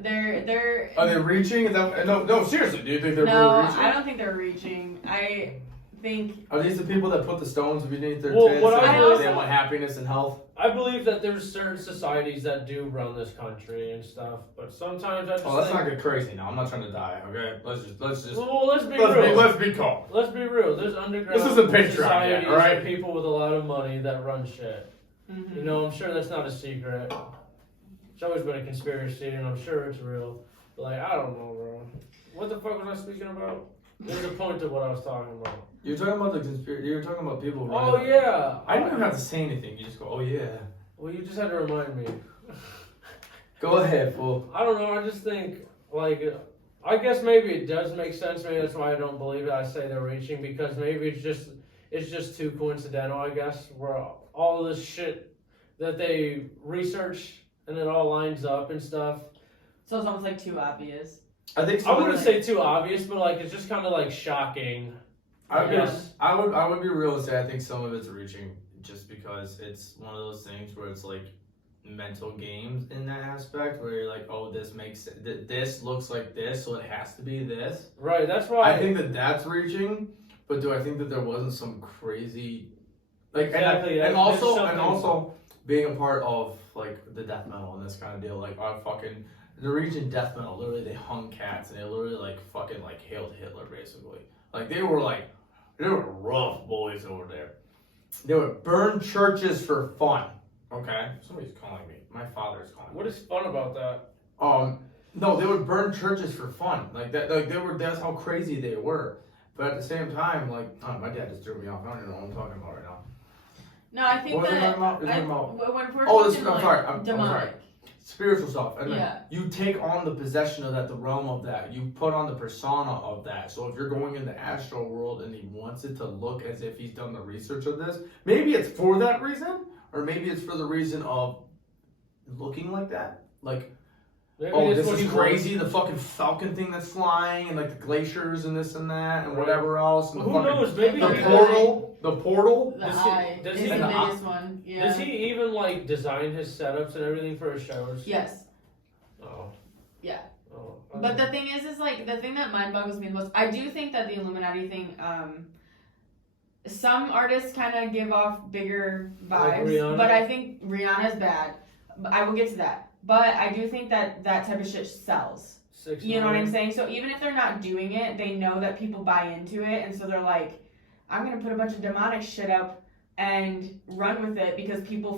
they're. Are they reaching? Is that no? Seriously, do you think they're No, really reaching? I don't think they're reaching. I think. Are these the people that put the stones beneath their Well, tents what and I they also- want happiness and health? I believe that there's certain societies that do run this country and stuff, but sometimes I just Oh, let's think, not get crazy now. I'm not trying to die. Okay, let's just well, let's be real. let's be calm. Let's be real. There's underground This isn't Patreon yet, societies alright? of people with a lot of money that run shit. Mhm. You know, I'm sure that's not a secret. It's always been a conspiracy, and I'm sure it's real. But like, I don't know, bro. What the fuck was I speaking about? There's a point to what I was talking about. You're talking about the conspiracy. You're talking about people. Oh running- yeah. I didn't even have to say anything. You just go, oh yeah. Well, you just had to remind me. Go ahead, fool. I don't know. I just think like. I guess maybe it does make sense. Maybe that's why I don't believe it. I say they're reaching because maybe it's just too coincidental. I guess where all this shit that they research and it all lines up and stuff. So it's almost like too obvious. I think. I wouldn't say too obvious, but like it's just kind of like shocking. I I guess. would be real and say I think some of it's reaching just because it's one of those things where it's like mental games in that aspect where you're like, oh, this makes this looks like this, so it has to be this. Right. That's why. I think that's reaching, but do I think that there wasn't some crazy, like, Exactly, and there's also something- being a part of like the death metal and this kind of deal, like fucking the Norwegian death metal, literally they hung cats and they literally like fucking like hailed Hitler basically. Like they were rough boys over there. They would burn churches for fun. Okay, somebody's calling me. My father's calling me. What is fun about that? No, they would burn churches for fun. Like that, like that's how crazy they were. But at the same time, like, my dad just threw me off. I don't even know what I'm talking about right now. No, I think What was I that talking about? You're talking about- when we're Oh, this talking I'm like sorry. I'm demonic. sorry. Spiritual stuff. And then Yeah. you take on the possession of that, the realm of that. You put on the persona of that. So if you're going in the astral world and he wants it to look as if he's done the research of this, maybe it's for that reason, or maybe it's for the reason of looking like that. Like, Maybe oh, it's this what is he crazy, the fucking falcon thing that's flying, and like the glaciers and this and that, and whatever else. And Well, the who fucking, knows? Maybe the he portal. The Does he- eye does is he- the and the biggest one. Yeah. Does he even like design his setups and everything for his shows? Yes. Oh. Yeah. Oh. But the thing is like the thing that mind boggles me the most. I do think that the Illuminati thing. Some artists kind of give off bigger Like vibes, Rihanna? but I think Rihanna's bad. I will get to that. But I do think that that type of shit sells. 6 You know what I'm million. saying? So even if they're not doing it, they know that people buy into it, and so they're like, I'm gonna put a bunch of demonic shit up and run with it because people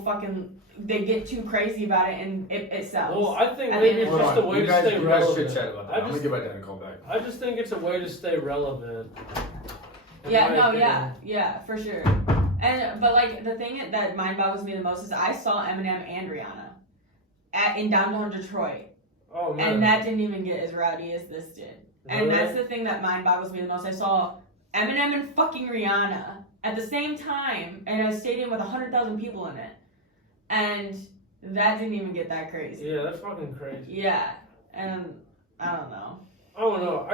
they get too crazy about it and it sells. Well, I think At maybe the it's end just a way you to guys, stay you guys relevant. chit chat about that. I I'm gonna just- give my dad a call back. I just think it's a way to stay relevant. In Yeah, my no, opinion. yeah, for sure. But like the thing that mind boggles me the most is I saw Eminem and Rihanna, in downtown Detroit. Oh man. And that didn't even get as rowdy as this did. And Really? that's the thing that mind boggles me the most. I saw Eminem and fucking Rihanna at the same time in a stadium with 100,000 people in it. And that didn't even get that crazy. Yeah, that's fucking crazy. Yeah. And I don't know. I don't know.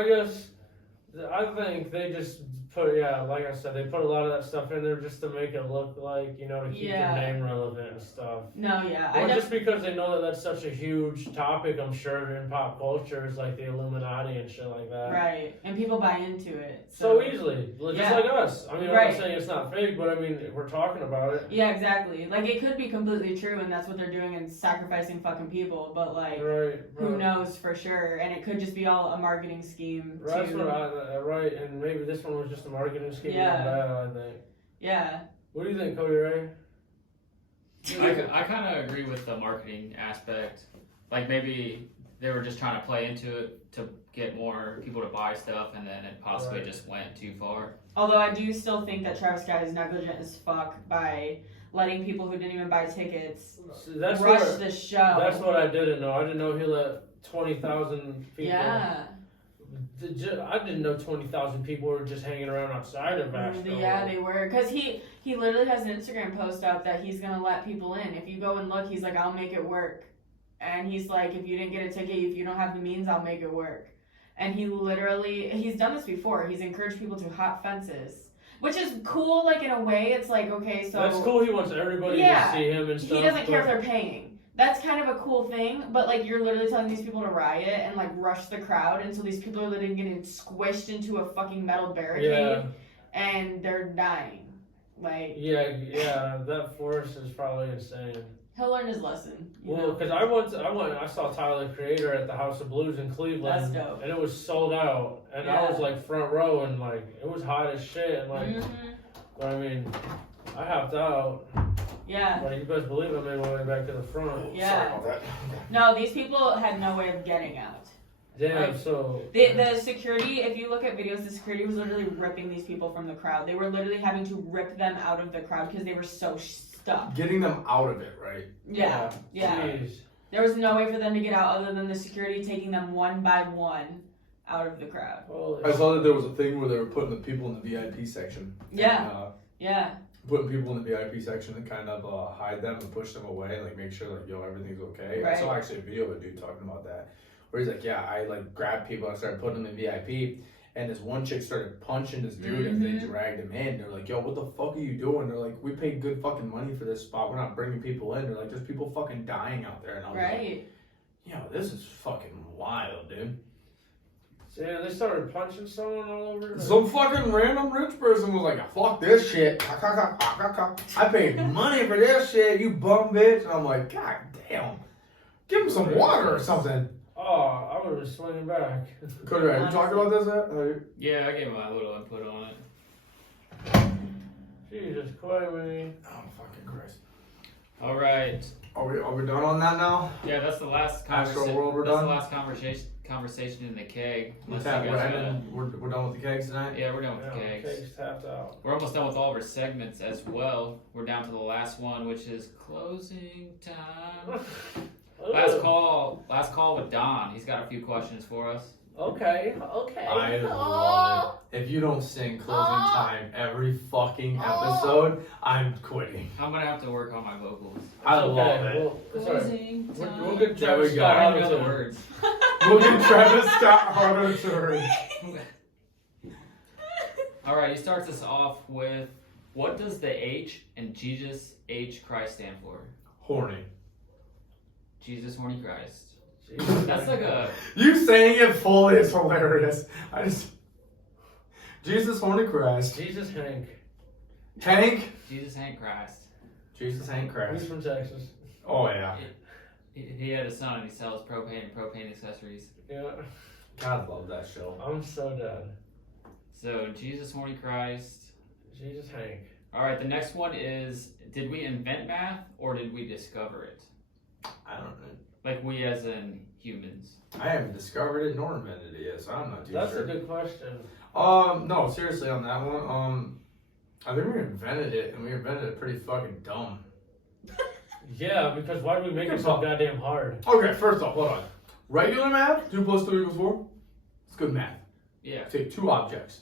I think they just put, like I said, they put a lot of that stuff in there just to make it look like, to keep Yeah. their name relevant and stuff. No, yeah. Or just because they know that that's such a huge topic, I'm sure, in pop culture, is like the Illuminati and shit like that. Right. And people buy into it. So easily. Just Yeah. like us. I mean, I'm Right. not saying it's not fake, but I mean, we're talking about it. Yeah, exactly. Like, it could be completely true, and that's what they're doing and sacrificing fucking people, but, like, Right. who knows for sure? And it could just be all a marketing scheme. That's to, what right, and maybe this one was just a marketing scheme. Yeah. I think. Yeah. What do you think, Cody Ray? I kind of agree with the marketing aspect. Like maybe they were just trying to play into it to get more people to buy stuff, and then it possibly Right. just went too far. Although I do still think that Travis Scott is negligent as fuck by letting people who didn't even buy tickets That's rush what, the show. that's what I didn't know. I didn't know he let 20,000 people. Yeah. I didn't know 20,000 people were just hanging around outside of Asheville. Yeah, they were. Because he literally has an Instagram post out that he's going to let people in. If you go and look, he's like, I'll make it work. And he's like, if you didn't get a ticket, if you don't have the means, I'll make it work. And he's done this before. He's encouraged people to hop fences. Which is cool, like, in a way. It's like, okay, so... That's cool. He wants everybody Yeah. to see him and stuff. He doesn't care if they're paying. That's kind of a cool thing, but like you're literally telling these people to riot and like rush the crowd until these people are literally getting squished into a fucking metal barricade and they're dying. Like Yeah, that force is probably insane. he'll learn his lesson. You Well, know? because I saw Tyler the Creator at the House of Blues in Cleveland. That's dope. And it was sold out, and I was like front row, and like it was hot as shit, and like, but I mean, I hopped out. Yeah. But you best believe I made my way back to the front. Yeah. Sorry about that. No, these people had no way of getting out. Damn, Like, so The security, if you look at videos, the security was literally ripping these people from the crowd. They were literally having to rip them out of the crowd because they were so stuck. Getting them out of it, right? Yeah. Jeez. There was no way for them to get out other than the security taking them one by one out of the crowd. Holy I saw that there was a thing where they were putting the people in the VIP section. Yeah. And, Yeah. putting people in the VIP section and kind of hide them and push them away, like make sure like everything's okay. Right. I saw actually a video of a dude talking about that, where he's like, I like grabbed people and started putting them in VIP, and this one chick started punching this dude and they dragged him in. They're like, yo, what the fuck are you doing? They're like, we paid good fucking money for this spot. We're not bringing people in. They're like, there's people fucking dying out there. And I was like, yo, this is fucking wild, dude. So, yeah, they started punching someone all over. Some fucking random rich person was like, fuck this shit. I paid money for this shit, you bum bitch. And I'm like, god damn. Give him some water or something. Oh, I would have been swinging back. Could have you talked about this yet? Yeah, I gave my little input on it. Jesus Christ, man. Oh, fucking Christ. All right. Are we done on that now? Yeah, that's the last Astroworld, we're That's done? the last conversation in the keg. Unless Yeah, you we're, guys ending, we're done with the kegs tonight? yeah, we're done with Yeah, the kegs. Kegs tapped out. We're almost done with all of our segments as well. We're down to the last one, which is closing time. Last call with Don. He's got a few questions for us. Okay. I love it. If you don't sing closing time every fucking episode, I'm quitting. I'm gonna have to work on my vocals. I love it. Well, it's all right. We'll get There we Travis go. I Scott don't know to the words. We'll get Travis Scott harder to All right, he starts us off with, what does the H in Jesus H Christ stand for? horny. Jesus horny Christ. Jesus. That's like a You saying it fully is hilarious. Jesus horny Christ. Jesus Hank. Hank. Jesus Hank Christ. Jesus Hank He's Christ. from Texas. Oh yeah. He had a son and he sells propane and propane accessories. Yeah. God love that show. I'm so dead. So Jesus horny Christ. Jesus Hank. All right, the next one is, did we invent math or did we discover it? I don't know. Like we as in humans. I haven't discovered it nor invented it yet, so I'm not too That's sure. a good question. No, seriously on that one. I think we invented it, and we invented it pretty fucking dumb. Yeah, because why do we make it so goddamn hard? Okay, first off, hold on. Regular math, 2 plus 2 equals 4. It's good math. Yeah. Take 2 objects.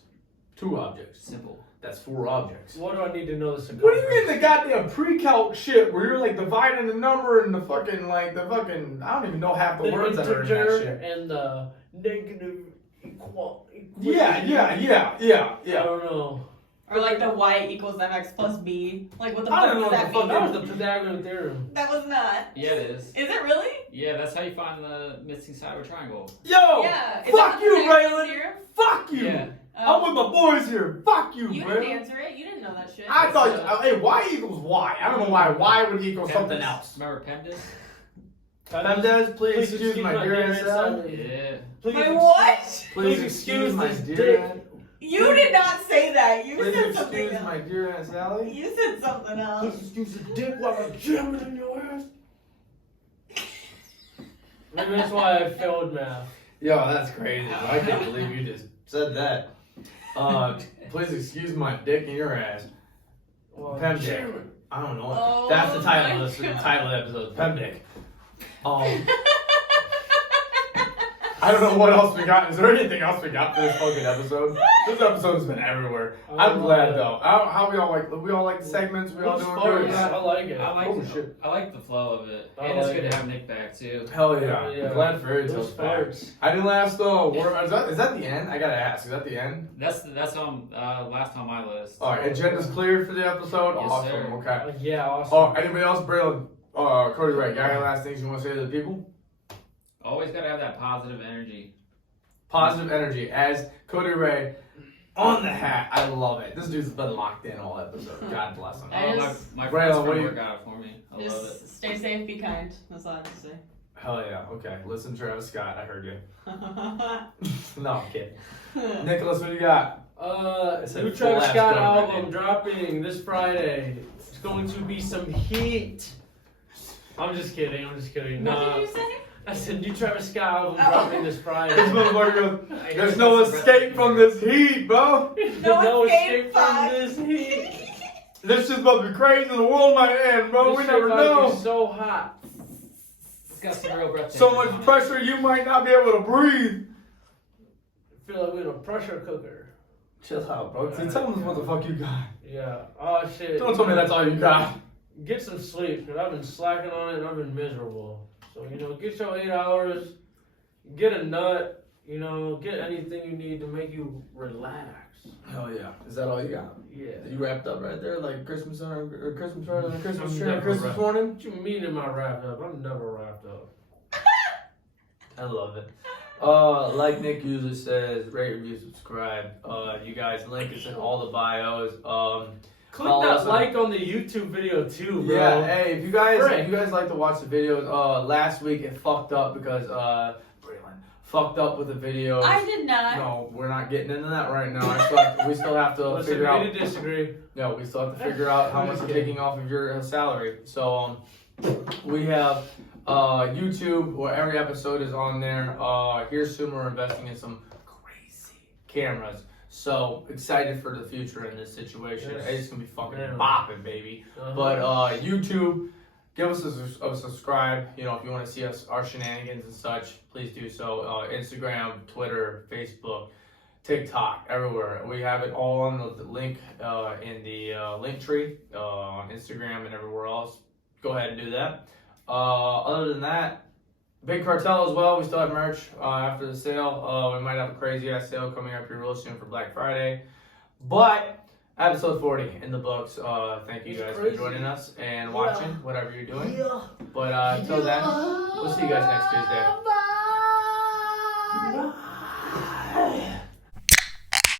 2 objects. Simple. That's 4 objects. What do I need to know this? What do you mean the goddamn pre-calc shit where you're like dividing the number and the fucking I don't even know half the words that are in that integer shit. and the negative equal. Yeah. I don't know. Or like the y equals mx plus b. Like what the I fuck don't know does what that the fuck mean? That was the Pythagorean theorem. That was not. Yeah, it is. Is it really? Yeah, that's how you find the missing side of a triangle. Yo! Yeah. Is Fuck that you, the Pythagorean Raylan! theorem? Fuck you! Yeah. I'm with my boys here. Fuck you, You bro. didn't answer it. You didn't know that shit. I thought, hey, y equals y. I don't know why y would equal something PEMDAS. else. Remember PEMDAS? PEMDAS, please excuse my dear Sally. Yeah. My what? Please excuse my dear Aunt. You did not say that. You Please said something excuse else. my dear Aunt Sally. You said something else. excuse the dick while I'm jamming in your ass. Maybe that's why I failed math. Yo, that's crazy. I can't believe you just said that. Please excuse my dick in your ass. Well, Pem dick. I don't know. Oh That's the title. my That's the God. title of the episode. Pem dick. I don't know what else we got. Is there anything else we got for this fucking episode? This episode's been everywhere. I'm glad though. How we all like? We all like the segments. We all Those doing farts, good. I like it. I like Oh, shit. I like the flow of it. I And it's like good it. to have Nick back too. Hell yeah. Yeah. I'm glad Fairy Those Tale's back. farts. I didn't last though. Is that the end? I gotta ask. Is that the end? That's on last on my list. All right. Agenda's cleared for the episode. Yes, Awesome. sir. Okay. Yeah, awesome. Oh, anybody else, Braylon? Cody, right? Got any last things you want to say to the people? Always gotta have that positive energy. Positive energy as Cody Ray on the hat. I love it. This dude's been locked in all episode. God bless him. I Oh, just- my Braylon, friends what from do you- work out for me. I love it. Just stay safe, be kind. That's all I have to say. Hell yeah. Okay. Listen, Travis Scott. I heard you. No, I'm kidding. Nicholas, what do you got? It's a New full Travis ass Scott drum, album man. dropping this Friday. It's going to be some heat. I'm just kidding. What Nah. did you say? I said new Travis Scott album Oh. dropping this Friday. This motherfucker goes, there's no escape from this heat, bro. No escape escape from from this heat. This shit's about to be crazy. The world might end, bro. This We shit never about to know. be so hot. It's got some real breath. So much pressure, you might not be able to breathe. I feel like we're in a pressure cooker. Chill out, bro. Tell them what the fuck you got. Yeah. Oh shit. Don't tell me that's all you got. Get some sleep, because I've been slacking on it and I've been miserable. So, get your 8 hours, get a nut, get anything you need to make you relax. Hell yeah. Is that all you got? Yeah. You wrapped up right there like Christmas or Christmas right on the Christmas I'm tree on never Christmas wrapped. morning? What you mean am I wrapped up? I'm never wrapped up. I love it. Like Nick usually says, rate, review, subscribe. You guys, link is in all the bios. Click Follow us that on- like on the YouTube video too, bro. Yeah, hey, if you guys Frick. like to watch the videos, last week it fucked up because Braylon fucked up with the videos. I did not. No, we're not getting into that right now. We still have to Listen, figure out. agree to disagree. No, we still have to figure out how much we're taking off of your salary. So we have YouTube where every episode is on there. Here soon we're investing in some crazy cameras. So excited for the future in this situation. Yes. It's gonna be fucking Yeah. bopping, baby. Uh-huh. But YouTube, give us a subscribe. If you want to see our shenanigans and such, please do so. Instagram, Twitter, Facebook, TikTok, everywhere. We have it all on the link in the link tree on Instagram and everywhere else. Go ahead and do that. Other than that, Big Cartel as well. We still have merch after the sale. We might have a crazy ass sale coming up here real soon for Black Friday. But episode 40 in the books. Thank you It's guys crazy. for joining us and watching, Yeah. whatever you're doing. Yeah. But until then, we'll see you guys next Tuesday. Bye.